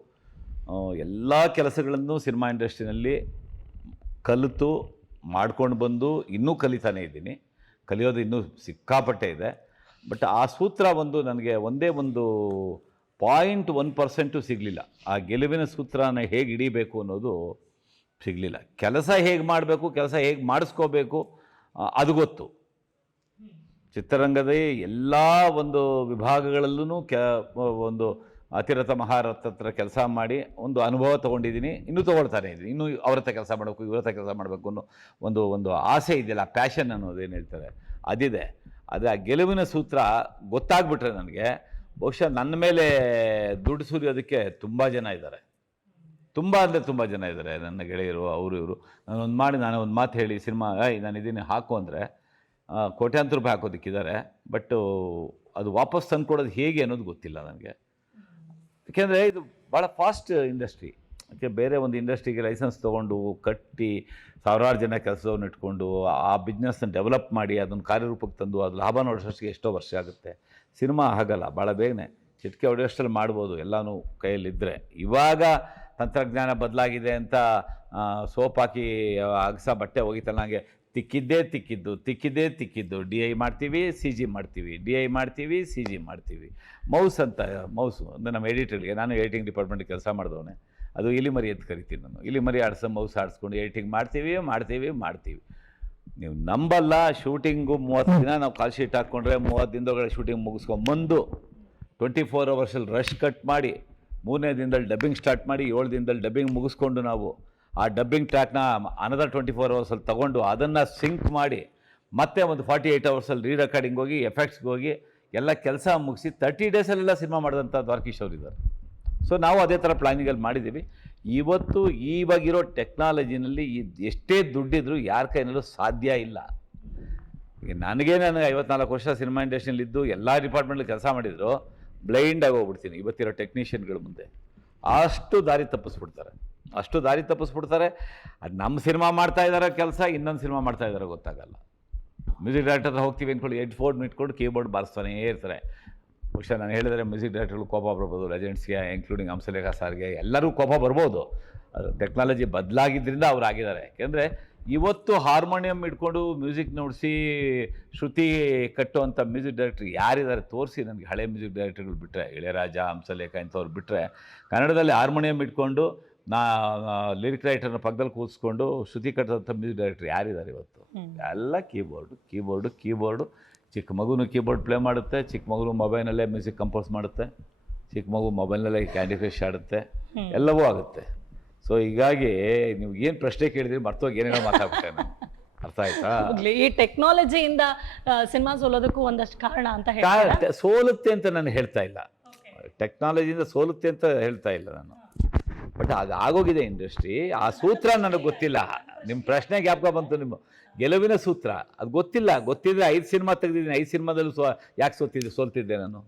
ಎಲ್ಲ ಕೆಲಸಗಳನ್ನು ಸಿನಿಮಾ ಇಂಡಸ್ಟ್ರಿನಲ್ಲಿ ಕಲಿತು ಮಾಡ್ಕೊಂಡು ಬಂದು ಇನ್ನೂ ಕಲಿತಾನೇ ಇದ್ದೀನಿ. ಕಲಿಯೋದು ಇನ್ನೂ ಸಿಕ್ಕಾಪಟ್ಟೆ ಇದೆ. ಬಟ್ ಆ ಸೂತ್ರ ಒಂದು ನನಗೆ ಒಂದೇ ಒಂದು ಪಾಯಿಂಟ್ ಒನ್ ಪರ್ಸೆಂಟು ಸಿಗಲಿಲ್ಲ. ಆ ಗೆಲುವಿನ ಸೂತ್ರನ ಹೇಗೆ ಹಿಡಿಬೇಕು ಅನ್ನೋದು ಸಿಗಲಿಲ್ಲ. ಕೆಲಸ ಹೇಗೆ ಮಾಡಬೇಕು, ಕೆಲಸ ಹೇಗೆ ಮಾಡಿಸ್ಕೋಬೇಕು ಅದು ಗೊತ್ತು. ಚಿತ್ರರಂಗದ ಎಲ್ಲ ಒಂದು ವಿಭಾಗಗಳಲ್ಲೂ ಕೆ ಒಂದು ಅತಿರಥ ಮಹಾರಥ ಹತ್ರ ಕೆಲಸ ಮಾಡಿ ಒಂದು ಅನುಭವ ತೊಗೊಂಡಿದ್ದೀನಿ. ಇನ್ನೂ ತೊಗೊಳ್ತಾನೆ ಇದ್ದೀನಿ. ಇನ್ನೂ ಅವ್ರ ಹತ್ರ ಕೆಲಸ ಮಾಡಬೇಕು, ಇವ್ರ ಹತ್ರ ಕೆಲಸ ಮಾಡಬೇಕು ಅನ್ನೋ ಒಂದು ಒಂದು ಆಸೆ ಇದೆಯಲ್ಲ ಪ್ಯಾಷನ್ ಅನ್ನೋದು ಏನು ಹೇಳ್ತಾರೆ? ಅದಿದೆ. ಅದು ಆ ಗೆಲುವಿನ ಸೂತ್ರ ಗೊತ್ತಾಗ್ಬಿಟ್ರೆ ನನಗೆ, ಬಹುಶಃ ನನ್ನ ಮೇಲೆ ದುಡ್ಡು ಸುರಿಯೋದಕ್ಕೆ ತುಂಬ ಜನ ಇದ್ದಾರೆ. ತುಂಬ ಅಂದರೆ ತುಂಬ ಜನ ಇದ್ದಾರೆ ನನ್ನ ಗೆಳೆಯರು, ಅವರು, ಇವರು. ನಾನು ಒಂದು ಮಾಡಿ, ನಾನು ಒಂದು ಮಾತು ಹೇಳಿ, ಸಿನಿಮಾ ನಾನು ಇದೀನಿ, ಹಾಕು ಅಂದರೆ ಕೋಟ್ಯಾಂತರ ರೂಪಾಯಿ ಹಾಕೋದಕ್ಕಿದ್ದಾರೆ. ಬಟ್ಟು ಅದು ವಾಪಸ್ ತಂದು ಕೊಡೋದು ಹೇಗೆ ಅನ್ನೋದು ಗೊತ್ತಿಲ್ಲ ನನಗೆ. ಯಾಕೆಂದರೆ ಇದು ಭಾಳ ಫಾಸ್ಟ್ ಇಂಡಸ್ಟ್ರಿ ಯಾಕೆ ಬೇರೆ ಒಂದು ಇಂಡಸ್ಟ್ರಿಗೆ ಲೈಸೆನ್ಸ್ ತೊಗೊಂಡು ಕಟ್ಟಿ ಸಾವಿರಾರು ಜನ ಕೆಲಸವನ್ನು ಇಟ್ಕೊಂಡು ಆ ಬಿಸ್ನೆಸ್ನ ಡೆವಲಪ್ ಮಾಡಿ ಅದನ್ನು ಕಾರ್ಯರೂಪಕ್ಕೆ ತಂದು ಅದು ಲಾಭ ನೋಡೋಷ್ಟೊತ್ತಿಗೆ ಎಷ್ಟೋ ವರ್ಷ ಆಗುತ್ತೆ. ಸಿನಿಮಾ ಹಾಗಲ್ಲ ಭಾಳ ಬೇಗನೆ ಚಿಟಿಕೆ ಹೊಡೆಯೋಷ್ಟರಲ್ಲಿ ಮಾಡ್ಬೋದು, ಎಲ್ಲನೂ ಕೈಯಲ್ಲಿದ್ದರೆ ಇವಾಗ ತಂತ್ರಜ್ಞಾನ ಬದಲಾಗಿದೆ ಅಂತ ಸೋಪ್ ಹಾಕಿ ಅಗಸ ಬಟ್ಟೆ ಹೋಗಿತ್ತಲ್ಲ ನನಗೆ ತಿಕ್ಕಿದ್ದೇ ತಿಕ್ಕಿದ್ದು ತಿಕ್ಕಿದ್ದೇ ತಿಕ್ಕಿದ್ದು. ಡಿ ಐ ಮಾಡ್ತೀವಿ ಸಿ ಜಿ ಮಾಡ್ತೀವಿ. ಡಿ ಐ ಮಾಡ್ತೀವಿ ಸಿ ಜಿ ಮಾಡ್ತೀವಿ. ಮೌಸ್ ಅಂತ ಮೌಸು ಅಂದರೆ ನಮ್ಮ ಎಡಿಟರ್ಗೆ ನಾನು ಎಡಿಟಿಂಗ್ ಡಿಪಾರ್ಟ್ಮೆಂಟ್ ಕೆಲಸ ಮಾಡಿದವನೇ. ಅದು ಇಲಿಮರಿ ಅಂತ ಕರಿತೀನಿ ನಾನು. ಇಲಿಮರಿ ಆಡಿಸೋ ಮೌಸ್ ಆಡಿಸ್ಕೊಂಡು ಎಡಿಟಿಂಗ್ ಮಾಡ್ತೀವಿ ಮಾಡ್ತೀವಿ ಮಾಡ್ತೀವಿ. ನೀವು ನಂಬಲ್ಲ ಶೂಟಿಂಗು ಮೂವತ್ತು ದಿನ ನಾವು ಕಾಲ್ ಶೀಟ್ ಹಾಕ್ಕೊಂಡ್ರೆ ಮೂವತ್ತು ದಿನದೊಳಗಡೆ ಶೂಟಿಂಗ್ ಮುಗಿಸ್ಕೊಂಬಂದು ಟ್ವೆಂಟಿ ಫೋರ್ ಅವರ್ಸಲ್ಲಿ ರಶ್ ಕಟ್ ಮಾಡಿ ಮೂರನೇ ದಿನದಲ್ಲಿ ಡಬ್ಬಿಂಗ್ ಸ್ಟಾರ್ಟ್ ಮಾಡಿ ಏಳು ದಿನದಲ್ಲಿ ಡಬ್ಬಿಂಗ್ ಮುಗಿಸ್ಕೊಂಡು ನಾವು ಆ ಡಬ್ಬಿಂಗ್ ಟ್ರ್ಯಾಕ್ನ ಅನದರ್ ಟ್ವೆಂಟಿ ಫೋರ್ ಅವರ್ಸಲ್ಲಿ ತೊಗೊಂಡು ಅದನ್ನು ಸಿಂಕ್ ಮಾಡಿ ಮತ್ತೆ ಒಂದು ಫಾರ್ಟಿ ಏಯ್ಟ್ ಅವರ್ಸಲ್ಲಿ ರೀ ರೆಕಾರ್ಡಿಂಗ್ ಹೋಗಿ ಎಫೆಕ್ಟ್ಸ್ಗೆ ಹೋಗಿ, ಎಲ್ಲ ಕೆಲಸ ಮುಗಿಸಿ ತರ್ಟಿ ಡೇಸಲ್ಲೆಲ್ಲ ಸಿನಿಮಾ ಮಾಡಿದಂಥ ದ್ವಾರಕೀಶ್ ಅವರು ಇದ್ದಾರೆ. ಸೊ ನಾವು ಅದೇ ಥರ ಪ್ಲಾನಿಂಗಲ್ಲಿ ಮಾಡಿದ್ದೀವಿ. ಇವತ್ತು ಇವಾಗಿರೋ ಟೆಕ್ನಾಲಜಿನಲ್ಲಿ ಎಷ್ಟೇ ದುಡ್ಡಿದ್ರು ಯಾರ ಕೈನಲ್ಲೂ ಸಾಧ್ಯ ಇಲ್ಲ. ನನಗೆ ನನಗೆ ಐವತ್ನಾಲ್ಕು ವರ್ಷ ಸಿನಿಮಾ ಇಂಡಸ್ಟ್ರಿಯಲ್ಲಿದ್ದು ಎಲ್ಲ ಡಿಪಾರ್ಟ್ಮೆಂಟಲ್ಲಿ ಕೆಲಸ ಮಾಡಿದ್ರು ಬ್ಲೈಂಡಾಗಿ ಹೋಗ್ಬಿಡ್ತೀನಿ ಇವತ್ತಿರೋ ಟೆಕ್ನಿಷಿಯನ್ಗಳ ಮುಂದೆ. ಅಷ್ಟು ದಾರಿ ತಪ್ಪಿಸ್ಬಿಡ್ತಾರೆ. ಅಷ್ಟು ದಾರಿ ತಪ್ಪಿಸ್ಬಿಡ್ತಾರೆ. ಅದು ನಮ್ಮ ಸಿನಿಮಾ ಮಾಡ್ತಾ ಇದ್ದಾರೆ ಕೆಲಸ, ಇನ್ನೊಂದು ಸಿನಿಮಾ ಮಾಡ್ತಾ ಇದ್ದಾರೆ ಗೊತ್ತಾಗಲ್ಲ. ಮ್ಯೂಸಿಕ್ ಡೈರೆಕ್ಟರ್ ಹತ್ರ ಹೋಗ್ತೀವಿ ಅಂದ್ಕೊಂಡು ಹೆಡ್ಫೋನ್ ಇಟ್ಕೊಂಡು ಕೀಬೋರ್ಡ್ ಬಾರಿಸ್ತಾನೇ ಇರ್ತಾರೆ. ಬಹುಶಃ ನಾನು ಹೇಳಿದರೆ ಮ್ಯೂಸಿಕ್ ಡೈರೆಕ್ಟರ್ಗಳು ಕೋಪ ಬರ್ಬೋದು ಲೆಜೆಂಡ್ಸ್ಗೆ ಇನ್ಕ್ಲೂಡಿಂಗ್ ಹಂಸಲೇಖ ಸಾರ್ಗೆ ಎಲ್ಲರೂ ಕೋಪ ಬರ್ಬೋದು. ಅದು ಟೆಕ್ನಾಲಜಿ ಬದಲಾಗಿದ್ದರಿಂದ ಅವ್ರು ಆಗಿದ್ದಾರೆ. ಯಾಕೆಂದರೆ ಇವತ್ತು ಹಾರ್ಮೋನಿಯಂ ಇಟ್ಕೊಂಡು ಮ್ಯೂಸಿಕ್ ನೋಡಿಸಿ ಶ್ರುತಿ ಕಟ್ಟುವಂಥ ಮ್ಯೂಸಿಕ್ ಡೈರೆಕ್ಟ್ರ್ ಯಾರಿದ್ದಾರೆ ತೋರಿಸಿ ನನಗೆ ಹಳೆ ಮ್ಯೂಸಿಕ್ ಡೈರೆಕ್ಟರ್ಗಳು ಬಿಟ್ಟರೆ ಇಳೆಯರಾಜ, ಹಂಸಲೇಖ ಇಂಥವ್ರು ಬಿಟ್ಟರೆ ಕನ್ನಡದಲ್ಲಿ ಹಾರ್ಮೋನಿಯಂ ಇಟ್ಕೊಂಡು ನಾ ಲಿರಿಕ್ ರೈಟರ್ನ ಪಕ್ಕದಲ್ಲಿ ಕೂರಿಸ್ಕೊಂಡು ಶ್ರುತಿ ಕಟ್ಟುವಂಥ ಮ್ಯೂಸಿಕ್ ಡೈರೆಕ್ಟರ್ ಯಾರಿದ್ದಾರೆ ಇವತ್ತು? ಎಲ್ಲ ಕೀಬೋರ್ಡು ಕೀಬೋರ್ಡು ಕೀಬೋರ್ಡು ಚಿಕ್ಕ ಮಗುನು ಕೀಬೋರ್ಡ್ ಪ್ಲೇ ಮಾಡುತ್ತೆ ಚಿಕ್ಕ ಮಗು ಮೊಬೈಲಲ್ಲೇ ಮ್ಯೂಸಿಕ್ ಕಂಪೋಸ್ ಮಾಡುತ್ತೆ ಚಿಕ್ಕ ಮಗು ಮೊಬೈಲ್ನಲ್ಲೇ ಕ್ಯಾಂಡಿ ಕ್ರಶ್ ಆಡುತ್ತೆ ಎಲ್ಲವೂ ಆಗುತ್ತೆ. ಸೊ ಹೀಗಾಗಿ ನೀವು ಏನು ಪ್ರಶ್ನೆ ಕೇಳಿದ್ರಿ ಮರ್ತೋಗಿ ಏನೇನೋ ಮಾತಾಡ್ಬಿಟ್ಟೆ ನಾನು. ಅರ್ಥ ಆಯ್ತಾ? ಈ ಟೆಕ್ನಾಲಜಿಯಿಂದ ಸಿನಿಮಾ ಸೋಲೋದಕ್ಕೂ ಒಂದಷ್ಟು ಕಾರಣ ಅಂತ ಹೇಳಿ ಸೋಲುತ್ತೆ ಅಂತ ನಾನು ಹೇಳ್ತಾ ಇಲ್ಲ. ಟೆಕ್ನಾಲಜಿಯಿಂದ ಸೋಲುತ್ತೆ ಅಂತ ಹೇಳ್ತಾ ಇಲ್ಲ ನಾನು. ಬಟ್ ಅದು ಆಗೋಗಿದೆ ಇಂಡಸ್ಟ್ರಿ ಆ ಸೂತ್ರ ನನಗೆ ಗೊತ್ತಿಲ್ಲ. ನಿಮ್ಮ ಪ್ರಶ್ನೆ ಜ್ಞಾಪಕ ಬಂತು ನಿಮ್ಮ ಗೆಲುವಿನ ಸೂತ್ರ. ಅದು ಗೊತ್ತಿಲ್ಲ. ಗೊತ್ತಿದ್ರೆ ಐದು ಸಿನಿಮಾ ತೆಗೆದಿದ್ದೀನಿ. ಐದು ಸಿನಿಮಾದಲ್ಲೂ ಸೋ ಯಾಕೆ ಸೋತಿದ್ದೆ ಸೋಲ್ತಿದ್ದೆ ನಾನು?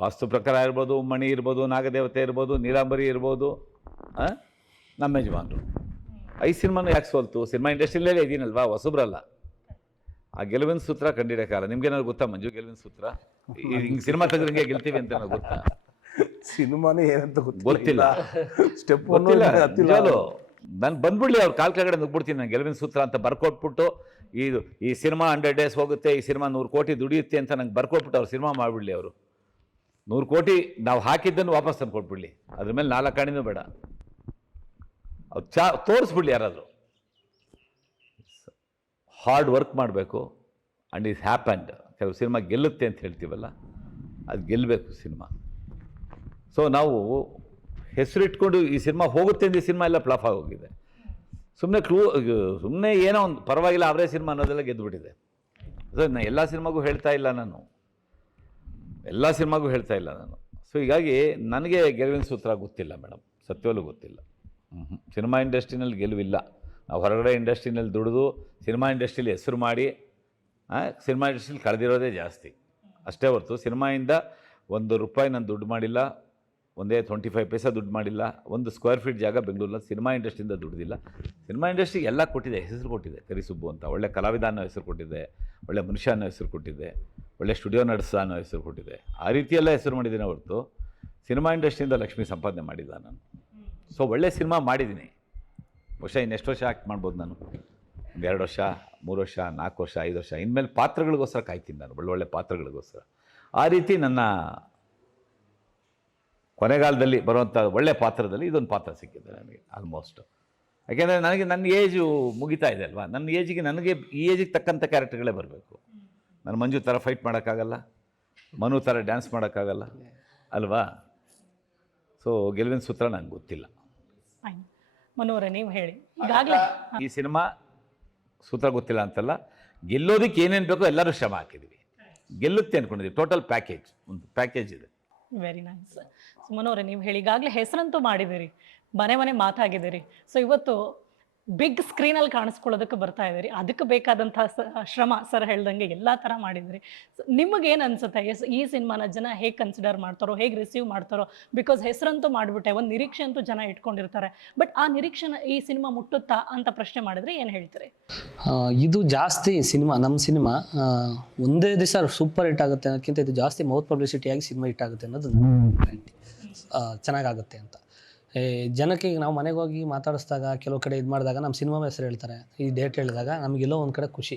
ವಾಸ್ತು ಪ್ರಕಾರ ಇರ್ಬೋದು, ಮಣಿ ಇರ್ಬೋದು, ನಾಗದೇವತೆ ಇರ್ಬೋದು, ನೀಲಾಂಬರಿ ಇರ್ಬೋದು? ನಮ್ಮ ಯಜಮಾನರು. ಐದು ಸಿನಿಮಾನು ಯಾಕೆ ಸೋಲ್ತು? ಸಿನಿಮಾ ಇಂಡಸ್ಟ್ರಿಯಲ್ಲೇ ಇದೀನಲ್ವಾ? ಹೊಸಬ್ರಲ್ಲ. ಆ ಗೆಲುವಿನ ಸೂತ್ರ ಕಂಡಿಡಕ್ಕಾಗಲ್ಲ ನಿಮ್ಗೇನಾದ್ರು ಗೊತ್ತಾ ಮಂಜು ಗೆಲುವಿನ ಸೂತ್ರ? ಹಿಂಗೆ ಸಿನಿಮಾ ತೆಗೆದ್ರಂಗೆ ಗೆಲ್ತೀವಿ ಅಂತ ನನಗೆ ಗೊತ್ತಾ? ಸಿನಿಮಾನೇ ಏನಂತ ಗೊತ್ತಿಲ್ಲ. ಸ್ಟೆಪ್. ನಾನು ಬಂದ್ಬಿಡ್ಲಿ ಅವ್ರ ಕಾಲ್ ಕೆಳಗಡೆ ನುಗ್ಬಿಡ್ತೀನಿ ನಾನು ಗೆಲುವಿನ ಸೂತ್ರ ಅಂತ ಬರ್ಕೊಟ್ಬಿಟ್ಟು ಇದು ಈ ಸಿನಿಮಾ ಹಂಡ್ರೆಡ್ ಡೇಸ್ ಹೋಗುತ್ತೆ ಈ ಸಿನಿಮಾ ನೂರು ಕೋಟಿ ದುಡಿಯುತ್ತೆ ಅಂತ ನಂಗೆ ಬರ್ಕೊಟ್ಬಿಟ್ಟು ಅವ್ರು ಸಿನಿಮಾ ಮಾಡಿಬಿಡ್ಲಿ ಅವರು. ನೂರು ಕೋಟಿ ನಾವು ಹಾಕಿದ್ದನ್ನು ವಾಪಸ್ ತಂದು ಕೊಟ್ಬಿಡ್ಲಿ ಅದ್ರ ಮೇಲೆ ನಾಲ್ಕು ಕಾಣಿನೂ ಬೇಡ. ಅವ್ರು ಚಾ ತೋರಿಸ್ಬಿಡ್ಲಿ ಯಾರಾದರೂ. ಹಾರ್ಡ್ ವರ್ಕ್ ಮಾಡಬೇಕು ಆ್ಯಂಡ್ ಈಸ್ ಹ್ಯಾಪಂಡ್ ಕೆಲವು ಸಿನಿಮಾ ಗೆಲ್ಲುತ್ತೆ ಅಂತ ಹೇಳ್ತೀವಲ್ಲ ಅದು ಗೆಲ್ಲಬೇಕು ಸಿನಿಮಾ. ಸೊ ನಾವು ಹೆಸರಿಟ್ಕೊಂಡು ಈ ಸಿನಿಮಾ ಹೋಗುತ್ತೆ ಅಂದ್ರೆ ಈ ಸಿನಿಮಾ ಎಲ್ಲ ಫ್ಲಾಪ್ ಆಗೋಗಿದೆ. ಸುಮ್ಮನೆ ಕ್ಲೂ ಸುಮ್ಮನೆ ಏನೋ ಒಂದು ಪರವಾಗಿಲ್ಲ ಅವರೇ ಸಿನಿಮಾ ಅನ್ನೋದೆಲ್ಲ ಗೆದ್ದುಬಿಟ್ಟಿದೆ ಸೊ ನಾನು ಎಲ್ಲ ಸಿನಿಮಾಗೂ ಹೇಳ್ತಾ ಇಲ್ಲ ನಾನು. ಎಲ್ಲ ಸಿನಿಮಾಗೂ ಹೇಳ್ತಾ ಇಲ್ಲ ನಾನು. ಸೊ ಹೀಗಾಗಿ ನನಗೆ ಗೆಲುವಿನ ಸೂತ್ರ ಗೊತ್ತಿಲ್ಲ ಮೇಡಮ್. ಸತ್ಯವಲ್ಲೂ ಗೊತ್ತಿಲ್ಲ. ಹ್ಞೂ ಸಿನಿಮಾ ಇಂಡಸ್ಟ್ರಿನಲ್ಲಿ ಗೆಲುವಿಲ್ಲ. ನಾವು ಹೊರಗಡೆ ಇಂಡಸ್ಟ್ರಿನಲ್ಲಿ ದುಡಿದು ಸಿನಿಮಾ ಇಂಡಸ್ಟ್ರಿಲಿ ಹೆಸರು ಮಾಡಿ ಸಿನಿಮಾ ಇಂಡಸ್ಟ್ರಿಲಿ ಕಳೆದಿರೋದೇ ಜಾಸ್ತಿ. ಅಷ್ಟೇ ಹೊರತು ಸಿನಿಮಾಯಿಂದ ಒಂದು ರೂಪಾಯಿ ನಾನು ದುಡ್ಡು ಮಾಡಿಲ್ಲ. ಒಂದೇ ಟ್ವೆಂಟಿ ಫೈವ್ ಪೈಸಾ ದುಡ್ಡು ಮಾಡಿಲ್ಲ, ಒಂದು ಸ್ಕ್ವೇರ್ ಫೀಟ್ ಜಾಗ ಬೆಂಗಳೂರಲ್ಲಿ ಸಿನಿಮಾ ಇಂಡಸ್ಟ್ರಿಯಿಂದ ದುಡ್ದಿಲ್ಲ. ಸಿನಿಮಾ ಇಂಡಸ್ಟ್ರಿ ಎಲ್ಲ ಕೊಟ್ಟಿದೆ, ಹೆಸರು ಕೊಟ್ಟಿದೆ, ಕರಿಸುಬ್ಬು ಅಂತ. ಒಳ್ಳೆ ಕಲಾವಿದ ಅನ್ನೋ ಹೆಸರು ಕೊಟ್ಟಿದೆ, ಒಳ್ಳೆ ಮನುಷ್ಯ ಅನ್ನೋ ಹೆಸರು ಕೊಟ್ಟಿದೆ, ಒಳ್ಳೆ ಸ್ಟುಡಿಯೋ ನಡೆಸ ಅನ್ನೋ ಹೆಸರು ಕೊಟ್ಟಿದೆ. ಆ ರೀತಿಯೆಲ್ಲ ಹೆಸರು ಮಾಡಿದ್ದೀನಿ ಹೊರತು ಸಿನಿಮಾ ಇಂಡಸ್ಟ್ರಿಯಿಂದ ಲಕ್ಷ್ಮಿ ಸಂಪಾದನೆ ಮಾಡಿಲ್ಲ ನಾನು. ಸೊ ಒಳ್ಳೆ ಸಿನಿಮಾ ಮಾಡಿದ್ದೀನಿ. ಬಹುಶಃ ಇನ್ನೆಷ್ಟು ವರ್ಷ ಆ್ಯಕ್ಟ್ ಮಾಡ್ಬೋದು ನಾನು? ಒಂದು ಎರಡು ವರ್ಷ, ಮೂರು ವರ್ಷ, ನಾಲ್ಕು ವರ್ಷ, ಐದು ವರ್ಷ. ಇನ್ಮೇಲೆ ಪಾತ್ರಗಳಿಗೋಸ್ಕರ ಕಾಯ್ತೀನಿ ನಾನು, ಒಳ್ಳೊಳ್ಳೆ ಪಾತ್ರಗಳಿಗೋಸ್ಕರ. ಆ ರೀತಿ ನನ್ನ ಕೊನೆಗಾಲದಲ್ಲಿ ಬರುವಂಥ ಒಳ್ಳೆ ಪಾತ್ರದಲ್ಲಿ ಇದೊಂದು ಪಾತ್ರ ಸಿಕ್ಕಿದೆ ನನಗೆ ಆಲ್ಮೋಸ್ಟ್ ಯಾಕೆಂದರೆ ನನಗೆ ನನ್ನ ಏಜು ಮುಗಿತಾ ಇದೆ ಅಲ್ವಾ? ನನ್ನ ಏಜಿಗೆ ನನಗೆ ಈ ಏಜಿಗೆ ತಕ್ಕಂಥ ಕ್ಯಾರೆಕ್ಟರ್ಗಳೇ ಬರಬೇಕು. ನಾನು ಮಂಜು ಥರ ಫೈಟ್ ಮಾಡೋಕ್ಕಾಗಲ್ಲ ಮನು ಥರ ಡ್ಯಾನ್ಸ್ ಮಾಡೋಕ್ಕಾಗಲ್ಲ ಅಲ್ವಾ? ಸೊ ಗೆಲುವಿನ ಸೂತ್ರ ನನಗೆ ಗೊತ್ತಿಲ್ಲ. ಮನೋರೆ ನೀವು ಹೇಳಿ. ಈಗಾಗಲೇ ಈ ಸಿನಿಮಾ ಸೂತ್ರ ಗೊತ್ತಿಲ್ಲ ಅಂತಲ್ಲ ಗೆಲ್ಲೋದಕ್ಕೆ ಏನೇನು ಬೇಕೋ ಎಲ್ಲರೂ ಶ್ರಮ ಹಾಕಿದ್ವಿ. ಗೆಲ್ಲುತ್ತೆ ಅಂದ್ಕೊಂಡಿದ್ದೀವಿ ಟೋಟಲ್ ಪ್ಯಾಕೇಜ್ ಒಂದು ಪ್ಯಾಕೇಜ್ ಇದೆ. ವೆರಿ ನೈಸ್ ಮನೋರೆ ನೀವು ಹೇಳಿ ಈಗಾಗಲೇ ಹೆಸರಂತೂ ಮಾಡಿದ್ದೀರಿ. ಮನೆ ಮನೆ ಮಾತಾಗಿದ್ದೀರಿ. ಸೊ ಇವತ್ತು ಬಿಗ್ ಸ್ಕ್ರೀನಲ್ಲಿ ಕಾಣಿಸ್ಕೊಳ್ಳೋದಕ್ಕೆ ಬರ್ತಾ ಇದ್ದೀರಿ. ಅದಕ್ಕೆ ಬೇಕಾದಂಥ ಶ್ರಮ ಸರ್ ಹೇಳ್ದಂಗೆ ಎಲ್ಲ ಥರ ಮಾಡಿದಿರಿ ನಿಮಗೇನು ಅನ್ಸುತ್ತೆ? ಎಸ್, ಈ ಸಿನಿಮಾನ ಜನ ಹೇಗೆ ಕನ್ಸಿಡರ್ ಮಾಡ್ತಾರೋ, ಹೇಗೆ ರಿಸೀವ್ ಮಾಡ್ತಾರೋ? ಬಿಕಾಸ್ ಹೆಸರಂತೂ ಮಾಡಿಬಿಟ್ಟೆ, ಒಂದು ನಿರೀಕ್ಷೆ ಅಂತೂ ಜನ ಇಟ್ಕೊಂಡಿರ್ತಾರೆ. ಬಟ್ ಆ ನಿರೀಕ್ಷೆನ ಈ ಸಿನಿಮಾ ಮುಟ್ಟುತ್ತಾ ಅಂತ ಪ್ರಶ್ನೆ ಮಾಡಿದ್ರೆ ಏನು ಹೇಳ್ತೀರಿ? ಇದು ಜಾಸ್ತಿ ಸಿನಿಮಾ ನಮ್ಮ ಸಿನಿಮಾ ಒಂದೇ ದಿವಸ ಸೂಪರ್ ಹಿಟ್ ಆಗುತ್ತೆ ಅನ್ನೋದಕ್ಕಿಂತ ಇದು ಜಾಸ್ತಿ ಮೌತ್ ಪಬ್ಲಿಸಿಟಿಯಾಗಿ ಸಿನಿಮಾ ಹಿಟ್ ಆಗುತ್ತೆ ಅನ್ನೋದು ಗ್ಯಾರಂಟಿ ಚೆನ್ನಾಗಾಗುತ್ತೆ ಅಂತ. ಜನಕ್ಕೆ ನಾವು ಮನೆಗೆ ಹೋಗಿ ಮಾತಾಡಿಸಿದಾಗ, ಕೆಲವು ಕಡೆ ಇದು ಮಾಡಿದಾಗ ನಮ್ಮ ಸಿನಿಮಾ ಹೆಸರು ಹೇಳ್ತಾರೆ. ಈ ಡೇಟ್ ಹೇಳಿದಾಗ ನಮಗೆಲ್ಲೋ ಒಂದು ಕಡೆ ಖುಷಿ.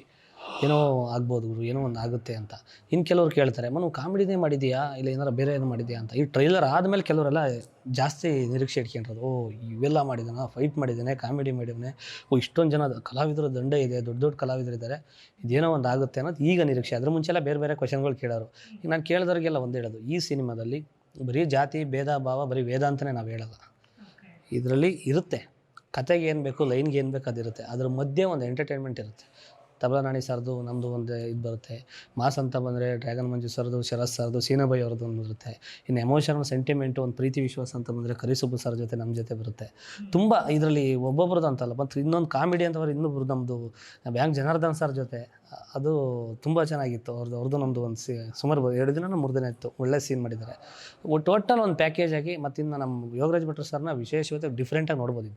ಏನೋ ಆಗ್ಬೋದು ಗುರು, ಏನೋ ಒಂದು ಆಗುತ್ತೆ ಅಂತ. ಇನ್ನು ಕೆಲವ್ರು ಕೇಳ್ತಾರೆ, ಮನು ಕಾಮಿಡಿನೇ ಮಾಡಿದೀಯಾ? ಇಲ್ಲ ಏನಾರು ಬೇರೆ ಏನು ಮಾಡಿದೆಯಾ? ಅಂತ. ಈ ಟ್ರೈಲರ್ ಆದಮೇಲೆ ಕೆಲವರೆಲ್ಲ ಜಾಸ್ತಿ ನಿರೀಕ್ಷೆ ಇಟ್ಕೊಂಡಿರೋದು ಓ, ಇವೆಲ್ಲ ಮಾಡಿದ್ದಾನೆ ಫೈಟ್ ಮಾಡಿದ್ದಾನೆ ಕಾಮಿಡಿ ಮಾಡಿದ್ದಾನೆ ಓ, ಇಷ್ಟೊಂದು ಜನ ಕಲಾವಿದರ ದಂಡ ಇದೆ, ದೊಡ್ಡ ದೊಡ್ಡ ಕಲಾವಿದರಿದ್ದಾರೆ ಇದೇನೋ ಒಂದು ಆಗುತ್ತೆ ಅನ್ನೋದು ಈಗ ನಿರೀಕ್ಷೆ. ಅದ್ರ ಮುಂಚೆಲ್ಲ ಬೇರೆ ಬೇರೆ ಕ್ವಶನ್ಗಳು ಕೇಳೋರು. ಈಗ ನಾನು ಕೇಳಿದವ್ರಿಗೆಲ್ಲ ಒಂದೇ ಹೇಳೋದು, ಈ ಸಿನಿಮಾದಲ್ಲಿ ಬರೀ ಜಾತಿ ಭೇದ ಭಾವ ಬರೀ ವೇದ ಅಂತಲೇ ನಾವು ಹೇಳಲ್ಲ. ಇದರಲ್ಲಿ ಇರುತ್ತೆ. ಕತೆಗೆ ಏನು ಬೇಕು ಲೈನ್ಗೆ ಏನು ಬೇಕು ಅದಿರುತ್ತೆ. ಅದ್ರ ಮಧ್ಯೆ ಒಂದು ಎಂಟರ್ಟೈನ್ಮೆಂಟ್ ಇರುತ್ತೆ. ತಬಲಾ ಸರ್ದು ನಮ್ಮದು ಒಂದು ಇದು ಬರುತ್ತೆ. ಮಾಸ್ ಅಂತ ಬಂದರೆ ಡ್ರ್ಯಾಗನ್ ಮಂಜು ಸರ್ದು ಶರತ್ ಸರ್ದು ಸೀನಾಬಾಯಿ ಅವ್ರದ್ದು ಒಂದು ಬರುತ್ತೆ. ಇನ್ನು ಎಮೋಷನಲ್ ಸೆಂಟಿಮೆಂಟು ಒಂದು ಪ್ರೀತಿ ವಿಶ್ವಾಸ ಅಂತ ಬಂದರೆ ಕರಿಸುಬ್ಬು ಸರ್ ಜೊತೆ ನಮ್ಮ ಜೊತೆ ಬರುತ್ತೆ. ತುಂಬ ಇದರಲ್ಲಿ ಒಬ್ಬೊಬ್ರದ್ದು ಅಂತಲ್ಲ. ಮತ್ತು ಇನ್ನೊಂದು ಕಾಮಿಡಿ ಅಂತವ್ರು ಇನ್ನೊಬ್ರು ನಮ್ಮದು ಬ್ಯಾಂಕ್ ಜನಾರ್ದನ್ ಸರ್ ಜೊತೆ. ಅದು ತುಂಬ ಚೆನ್ನಾಗಿತ್ತು. ಅವ್ರದ್ದು ಅವ್ರದ್ದು ನಮ್ಮದು ಒಂದು ಸಿ, ಸುಮಾರು ಎರಡು ದಿನ ಮೂರು ದಿನ ಇತ್ತು. ಒಳ್ಳೆ ಸೀನ್ ಮಾಡಿದ್ದಾರೆ. ಟೋಟಲ್ ಒಂದು ಪ್ಯಾಕೇಜ್ ಆಗಿ ಮತ್ತಿನ್ನು ನಮ್ಮ ಯೋಗರಾಜ್ ಭಟ್ರು ಸರ್ನ ವಿಶೇಷವಾಗಿ ಡಿಫ್ರೆಂಟಾಗಿ ನೋಡ್ಬೋದು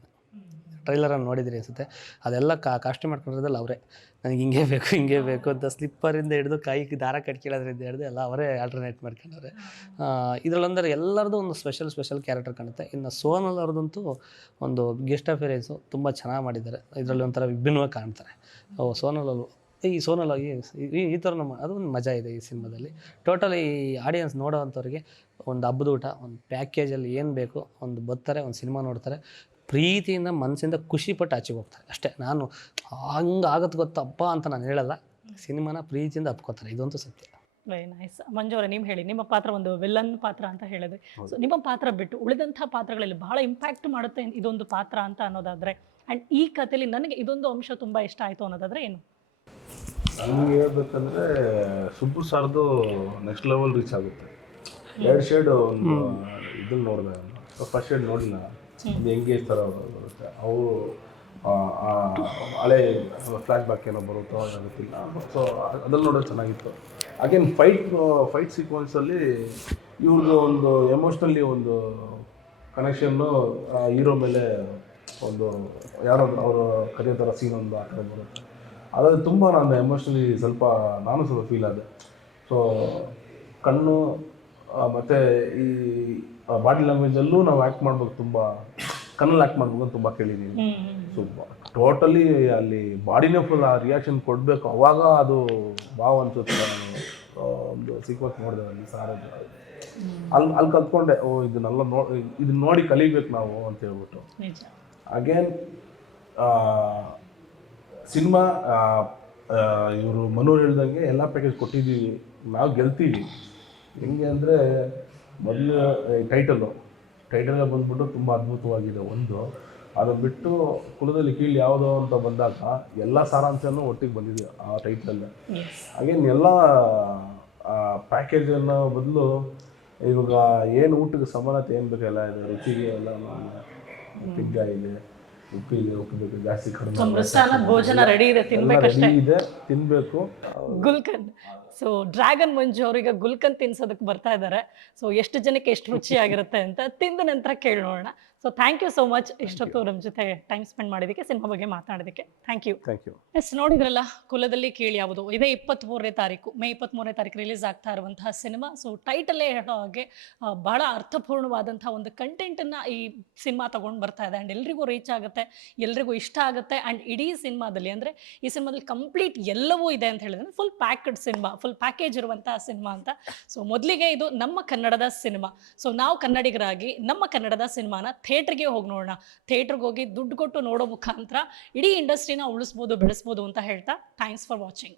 ಟ್ರೈಲರನ್ನು ನೋಡಿದ್ರಿ ಅನ್ಸುತ್ತೆ. ಅದೆಲ್ಲ ಕಾ ಕಾಸ್ಟ್ಯೂಮ್ ಮಾಡ್ಕೊಂಡಿರೋದಲ್ಲ ಅವರೇ. ನನಗೆ ಹಿಂಗೆ ಬೇಕು ಹಿಂಗೆ ಬೇಕು ಅಂತ ಸ್ಲಿಪ್ಪರಿಂದ ಹಿಡಿದು ಕೈಗೆ ದಾರ ಕಟ್ಕೊಳ್ಳೋದ್ರಿಂದ ಹಿಡಿದು ಎಲ್ಲ ಅವರೇ ಆಲ್ಟರ್ನೇಟ್ ಮಾಡ್ಕೊಂಡವ್ರೆ. ಇದರಲ್ಲಂದ್ರೆ ಎಲ್ಲರದ್ದು ಒಂದು ಸ್ಪೆಷಲ್ ಸ್ಪೆಷಲ್ ಕ್ಯಾರೆಕ್ಟರ್ ಕಾಣುತ್ತೆ. ಇನ್ನು ಸೋನಲ್ ಅವ್ರದ್ದಂತೂ ಒಂದು ಗೆಸ್ಟ್ ಅಫೇರೆನ್ಸು ತುಂಬ ಚೆನ್ನಾಗಿ ಮಾಡಿದ್ದಾರೆ. ಇದರಲ್ಲಿ ಒಂಥರ ವಿಭಿನ್ನವಾಗಿ ಕಾಣ್ತಾರೆ. ಸೋನಲ್ ಈ ಸೋನಲ್ ಆಗಿ ಈ- ಈ ಥರ ನಮ್ಮ ಅದು ಒಂದು ಮಜಾ ಇದೆ ಈ ಸಿನಿಮಾದಲ್ಲಿ. ಟೋಟಲ್ ಈ ಆಡಿಯನ್ಸ್ ನೋಡೋವಂಥವ್ರಿಗೆ ಒಂದು ಹಬ್ಬದ ಊಟ ಒಂದು ಪ್ಯಾಕೇಜಲ್ಲಿ ಏನು ಬೇಕು ಒಂದು ಬರ್ತಾರೆ ಒಂದು ಸಿನಿಮಾ ನೋಡ್ತಾರೆ ಪ್ರೀತಿಯಿಂದ ಮನಸ್ಸಿಂದ ಖುಷಿಪಟ್ಟು ಆಚೆಗೆ ಹೋಗ್ತಾರೆ. ಅಷ್ಟೇ ನಾನು ಹಂಗೆ ಆಗತ್ತೆ ಗೊತ್ತಪ್ಪ ಅಂತ ನಾನು ಹೇಳಲ್ಲ. ಸಿನಿಮಾನ ಪ್ರೀತಿಯಿಂದ ಅಪ್ಕೋತಾರೆ ಇದಂತೂ ಸತ್ಯ. ವೆರಿ ನೈಸ್ ಮಂಜುವರ ನೀವು ಹೇಳಿ ನಿಮ್ಮ ಪಾತ್ರ ಒಂದು ವಿಲನ್ ಪಾತ್ರ ಅಂತ ಹೇಳಿದ್ರೆ. ಸೊ ನಿಮ್ಮ ಪಾತ್ರ ಬಿಟ್ಟು ಉಳಿದಂಥ ಪಾತ್ರಗಳಲ್ಲಿ ಬಹಳ ಇಂಪ್ಯಾಕ್ಟ್ ಮಾಡುತ್ತೆ ಇದೊಂದು ಪಾತ್ರ ಅಂತ ಅನ್ನೋದಾದರೆ ಆ್ಯಂಡ್ ಈ ಕಥೆಯಲ್ಲಿ ನನಗೆ ಇದೊಂದು ಅಂಶ ತುಂಬ ಇಷ್ಟ ಆಯಿತು ಅನ್ನೋದಾದರೆ ಏನು? ನಮ್ಗೆ ಹೇಳ್ಬೇಕಂದ್ರೆ ಸುಬ್ಬು ಸರ್ದು ನೆಕ್ಸ್ಟ್ ಲೆವೆಲ್ ರೀಚ್ ಆಗುತ್ತೆ. ಎರಡು ಶೇಡ್ ಒಂದು ಇದನ್ನ ನೋಡಿದೆ ಫಸ್ಟ್ ಶೇಡ್ ನೋಡಿಲ್ಲ. ಇದು ಹೆಂಗೆ ಥರ ಬರುತ್ತೆ. ಅವು ಹಳೆ ಫ್ಲಾಶ್ ಬ್ಯಾಕ್ ಏನೋ ಬರುತ್ತೋ ಗೊತ್ತಿಲ್ಲ. ಸೊ ಅದ್ರಲ್ಲಿ ನೋಡೋದು ಚೆನ್ನಾಗಿತ್ತು. ಅಗೇನ್ ಫೈಟ್ ಫೈಟ್ ಸೀಕ್ವೆನ್ಸಲ್ಲಿ ಇವ್ರದ್ದು ಒಂದು ಎಮೋಷ್ನಲಿ ಒಂದು ಕನೆಕ್ಷನ್ನು ಹೀರೋ ಮೇಲೆ ಒಂದು ಯಾರೋ ಅವರು ಕರೆಯೋ ಥರ ಸೀನ್ ಒಂದು ಆ ಥರ ಬರುತ್ತೆ. ಅದ್ರಲ್ಲಿ ತುಂಬ ನಾನು ಎಮೋಷ್ನಲಿ ಸ್ವಲ್ಪ ನಾನು ಸ್ವಲ್ಪ ಫೀಲ್ ಆದೆ. ಸೊ ಕಣ್ಣು ಮತ್ತು ಈ ಬಾಡಿ ಲ್ಯಾಂಗ್ವೇಜಲ್ಲೂ ನಾವು ಆ್ಯಕ್ಟ್ ಮಾಡ್ಬೇಕು ತುಂಬ ಕಣ್ಣಲ್ಲಿ ಆ್ಯಕ್ಟ್ ಮಾಡ್ಬೇಕು ಅಂತ ತುಂಬ ಕೇಳಿದ್ದೀನಿ ಸೊ ಟೋಟಲಿ ಅಲ್ಲಿ ಬಾಡಿನೇ ಫುಲ್ ಆ ರಿಯಾಕ್ಷನ್ ಕೊಡಬೇಕು. ಅವಾಗ ಅದು ಭಾವ ಅನ್ಸುತ್ತೆ ನಾನು ಒಂದು ಸೀಕ್ವೆನ್ಸ್ ನೋಡಿದೆ ಅಲ್ಲಿ ಸಾರದು ಅಲ್ಲಿ ಅಲ್ಲಿ ಕಲ್ತ್ಕೊಂಡೆ ಓ ಇದನ್ನೆಲ್ಲ ನೋ ಇದನ್ನ ನೋಡಿ ಕಲಿಬೇಕು ನಾವು ಅಂತ ಹೇಳ್ಬಿಟ್ಟು. ಅಗೇನ್ ಸಿನಿಮಾ ಇವರು ಮನೋರು ಹೇಳ್ದಂಗೆ ಎಲ್ಲ ಪ್ಯಾಕೇಜ್ ಕೊಟ್ಟಿದ್ದೀವಿ. ನಾವು ಗೆಲ್ತೀವಿ. ಹೆಂಗೆ ಅಂದರೆ ಮೊದಲು ಟೈಟಲು ಟೈಟಲ್ಗೆ ಬಂದ್ಬಿಟ್ಟು ತುಂಬ ಅದ್ಭುತವಾಗಿದೆ ಒಂದು. ಅದನ್ನು ಬಿಟ್ಟು ಕುಲದಲ್ಲಿ ಕೀಳು ಯಾವುದು ಅಂತ ಬಂದಾಗ ಎಲ್ಲ ಸಾರಾಂಶನೂ ಒಟ್ಟಿಗೆ ಬಂದಿದೆ ಆ ಟೈಟಲಲ್ಲಿ ಎಸ್ ಹಾಗೇನು ಎಲ್ಲ ಪ್ಯಾಕೇಜನ್ನು ಬದಲು ಇವಾಗ ಏನು ಊಟಕ್ಕೆ ಸಮಾನತೆ ಏನು ಬೇಕಲ್ಲ ಇದು ಇದೆ. ರುಚಿಗೆ ಎಲ್ಲ ಪಿಗ್ಗ ಇದೆ. ಉಪ್ಪಿಗೆ ಉಪ್ಪು ಜಾಸ್ತಿ ಕಡಿಮೆ ಭೋಜನ ರೆಡಿ ಇದೆ ತಿನ್ಬೇಕಷ್ಟೇ. ಇದೆ ತಿನ್ನಬೇಕು ಗುಲ್ಕನ್. ಸೊ ಡ್ರ್ಯಾಗನ್ ಮಂಜು ಅವ್ರಿಗೆ ಗುಲ್ಕನ್ ತಿನ್ಸೋದಕ್ಕೆ ಬರ್ತಾ ಇದ್ದಾರೆ ಸೊ ಎಷ್ಟು ಜನಕ್ಕೆ ಎಷ್ಟು ರುಚಿಯಾಗಿರುತ್ತೆ ಅಂತ ತಿಂದ ನಂತರ ಕೇಳಿ ನೋಡೋಣ. So thank you so much ಇಷ್ಟೊತ್ತು ನಮ್ಮ ಜೊತೆ ಟೈಮ್ ಸ್ಪೆಂಡ್ ಮಾಡಿದ್ದಕ್ಕೆ ಸಿನಿಮಾ ಬಗ್ಗೆ ಮಾತನಾಡೋದಕ್ಕೆ thank you thank you yes ನೋಡಿದ್ರಲ್ಲ ಕುಲದಲ್ಲಿ ಕೇಳಿ ಯಾವುದು? ಇದೇ ಇಪ್ಪತ್ತ್ಮೂರನೇ ತಾರೀಕು. ಮೇ ಇಪ್ಪತ್ತ್ಮೂರನೇ ತಾರೀಕು ರಿಲೀಸ್ ಆಗ್ತಾ ಇರುವಂತಹ ಸಿನಿಮಾ. ಸೊ ಟೈಟಲ್ಲೇ ಹೇಳೋ ಹಾಗೆ ಬಹಳ ಅರ್ಥಪೂರ್ಣವಾದಂತಹ ಒಂದು ಕಂಟೆಂಟನ್ನು ಈ ಸಿನಿಮಾ ತಗೊಂಡು ಬರ್ತಾ ಇದೆ. ಆ್ಯಂಡ್ ಎಲ್ರಿಗೂ ರೀಚ್ ಆಗುತ್ತೆ ಎಲ್ರಿಗೂ ಇಷ್ಟ ಆಗುತ್ತೆ. ಆ್ಯಂಡ್ ಇಡೀ ಸಿನಿಮಾದಲ್ಲಿ ಅಂದರೆ ಈ ಸಿನಿಮಾದಲ್ಲಿ ಕಂಪ್ಲೀಟ್ ಎಲ್ಲವೂ ಇದೆ ಅಂತ ಹೇಳಿದ್ರೆ full packed cinema full package ಇರುವಂತಹ ಸಿನಿಮಾ ಅಂತ. ಸೊ ಮೊದಲಿಗೆ ಇದು ನಮ್ಮ ಕನ್ನಡದ ಸಿನಿಮಾ. ಸೊ ನಾವು ಕನ್ನಡಿಗರಾಗಿ ನಮ್ಮ ಕನ್ನಡದ ಸಿನಿಮಾನ ಥಿಯೇಟ್ರಿಗೆ ಹೋಗಿ ನೋಡೋಣ. ಥಿಯೇಟ್ರಿಗೆ ಹೋಗಿ ದುಡ್ಡು ಕೊಟ್ಟು ನೋಡೋ ಮುಖಾಂತರ ಇಡೀ ಇಂಡಸ್ಟ್ರಿನ ಉಳಿಸ್ಬೋದು, ಬೆಳೆಸ್ಬೋದು ಅಂತ ಹೇಳ್ತಾ ಥ್ಯಾಂಕ್ಸ್ ಫಾರ್ ವಾಚಿಂಗ್.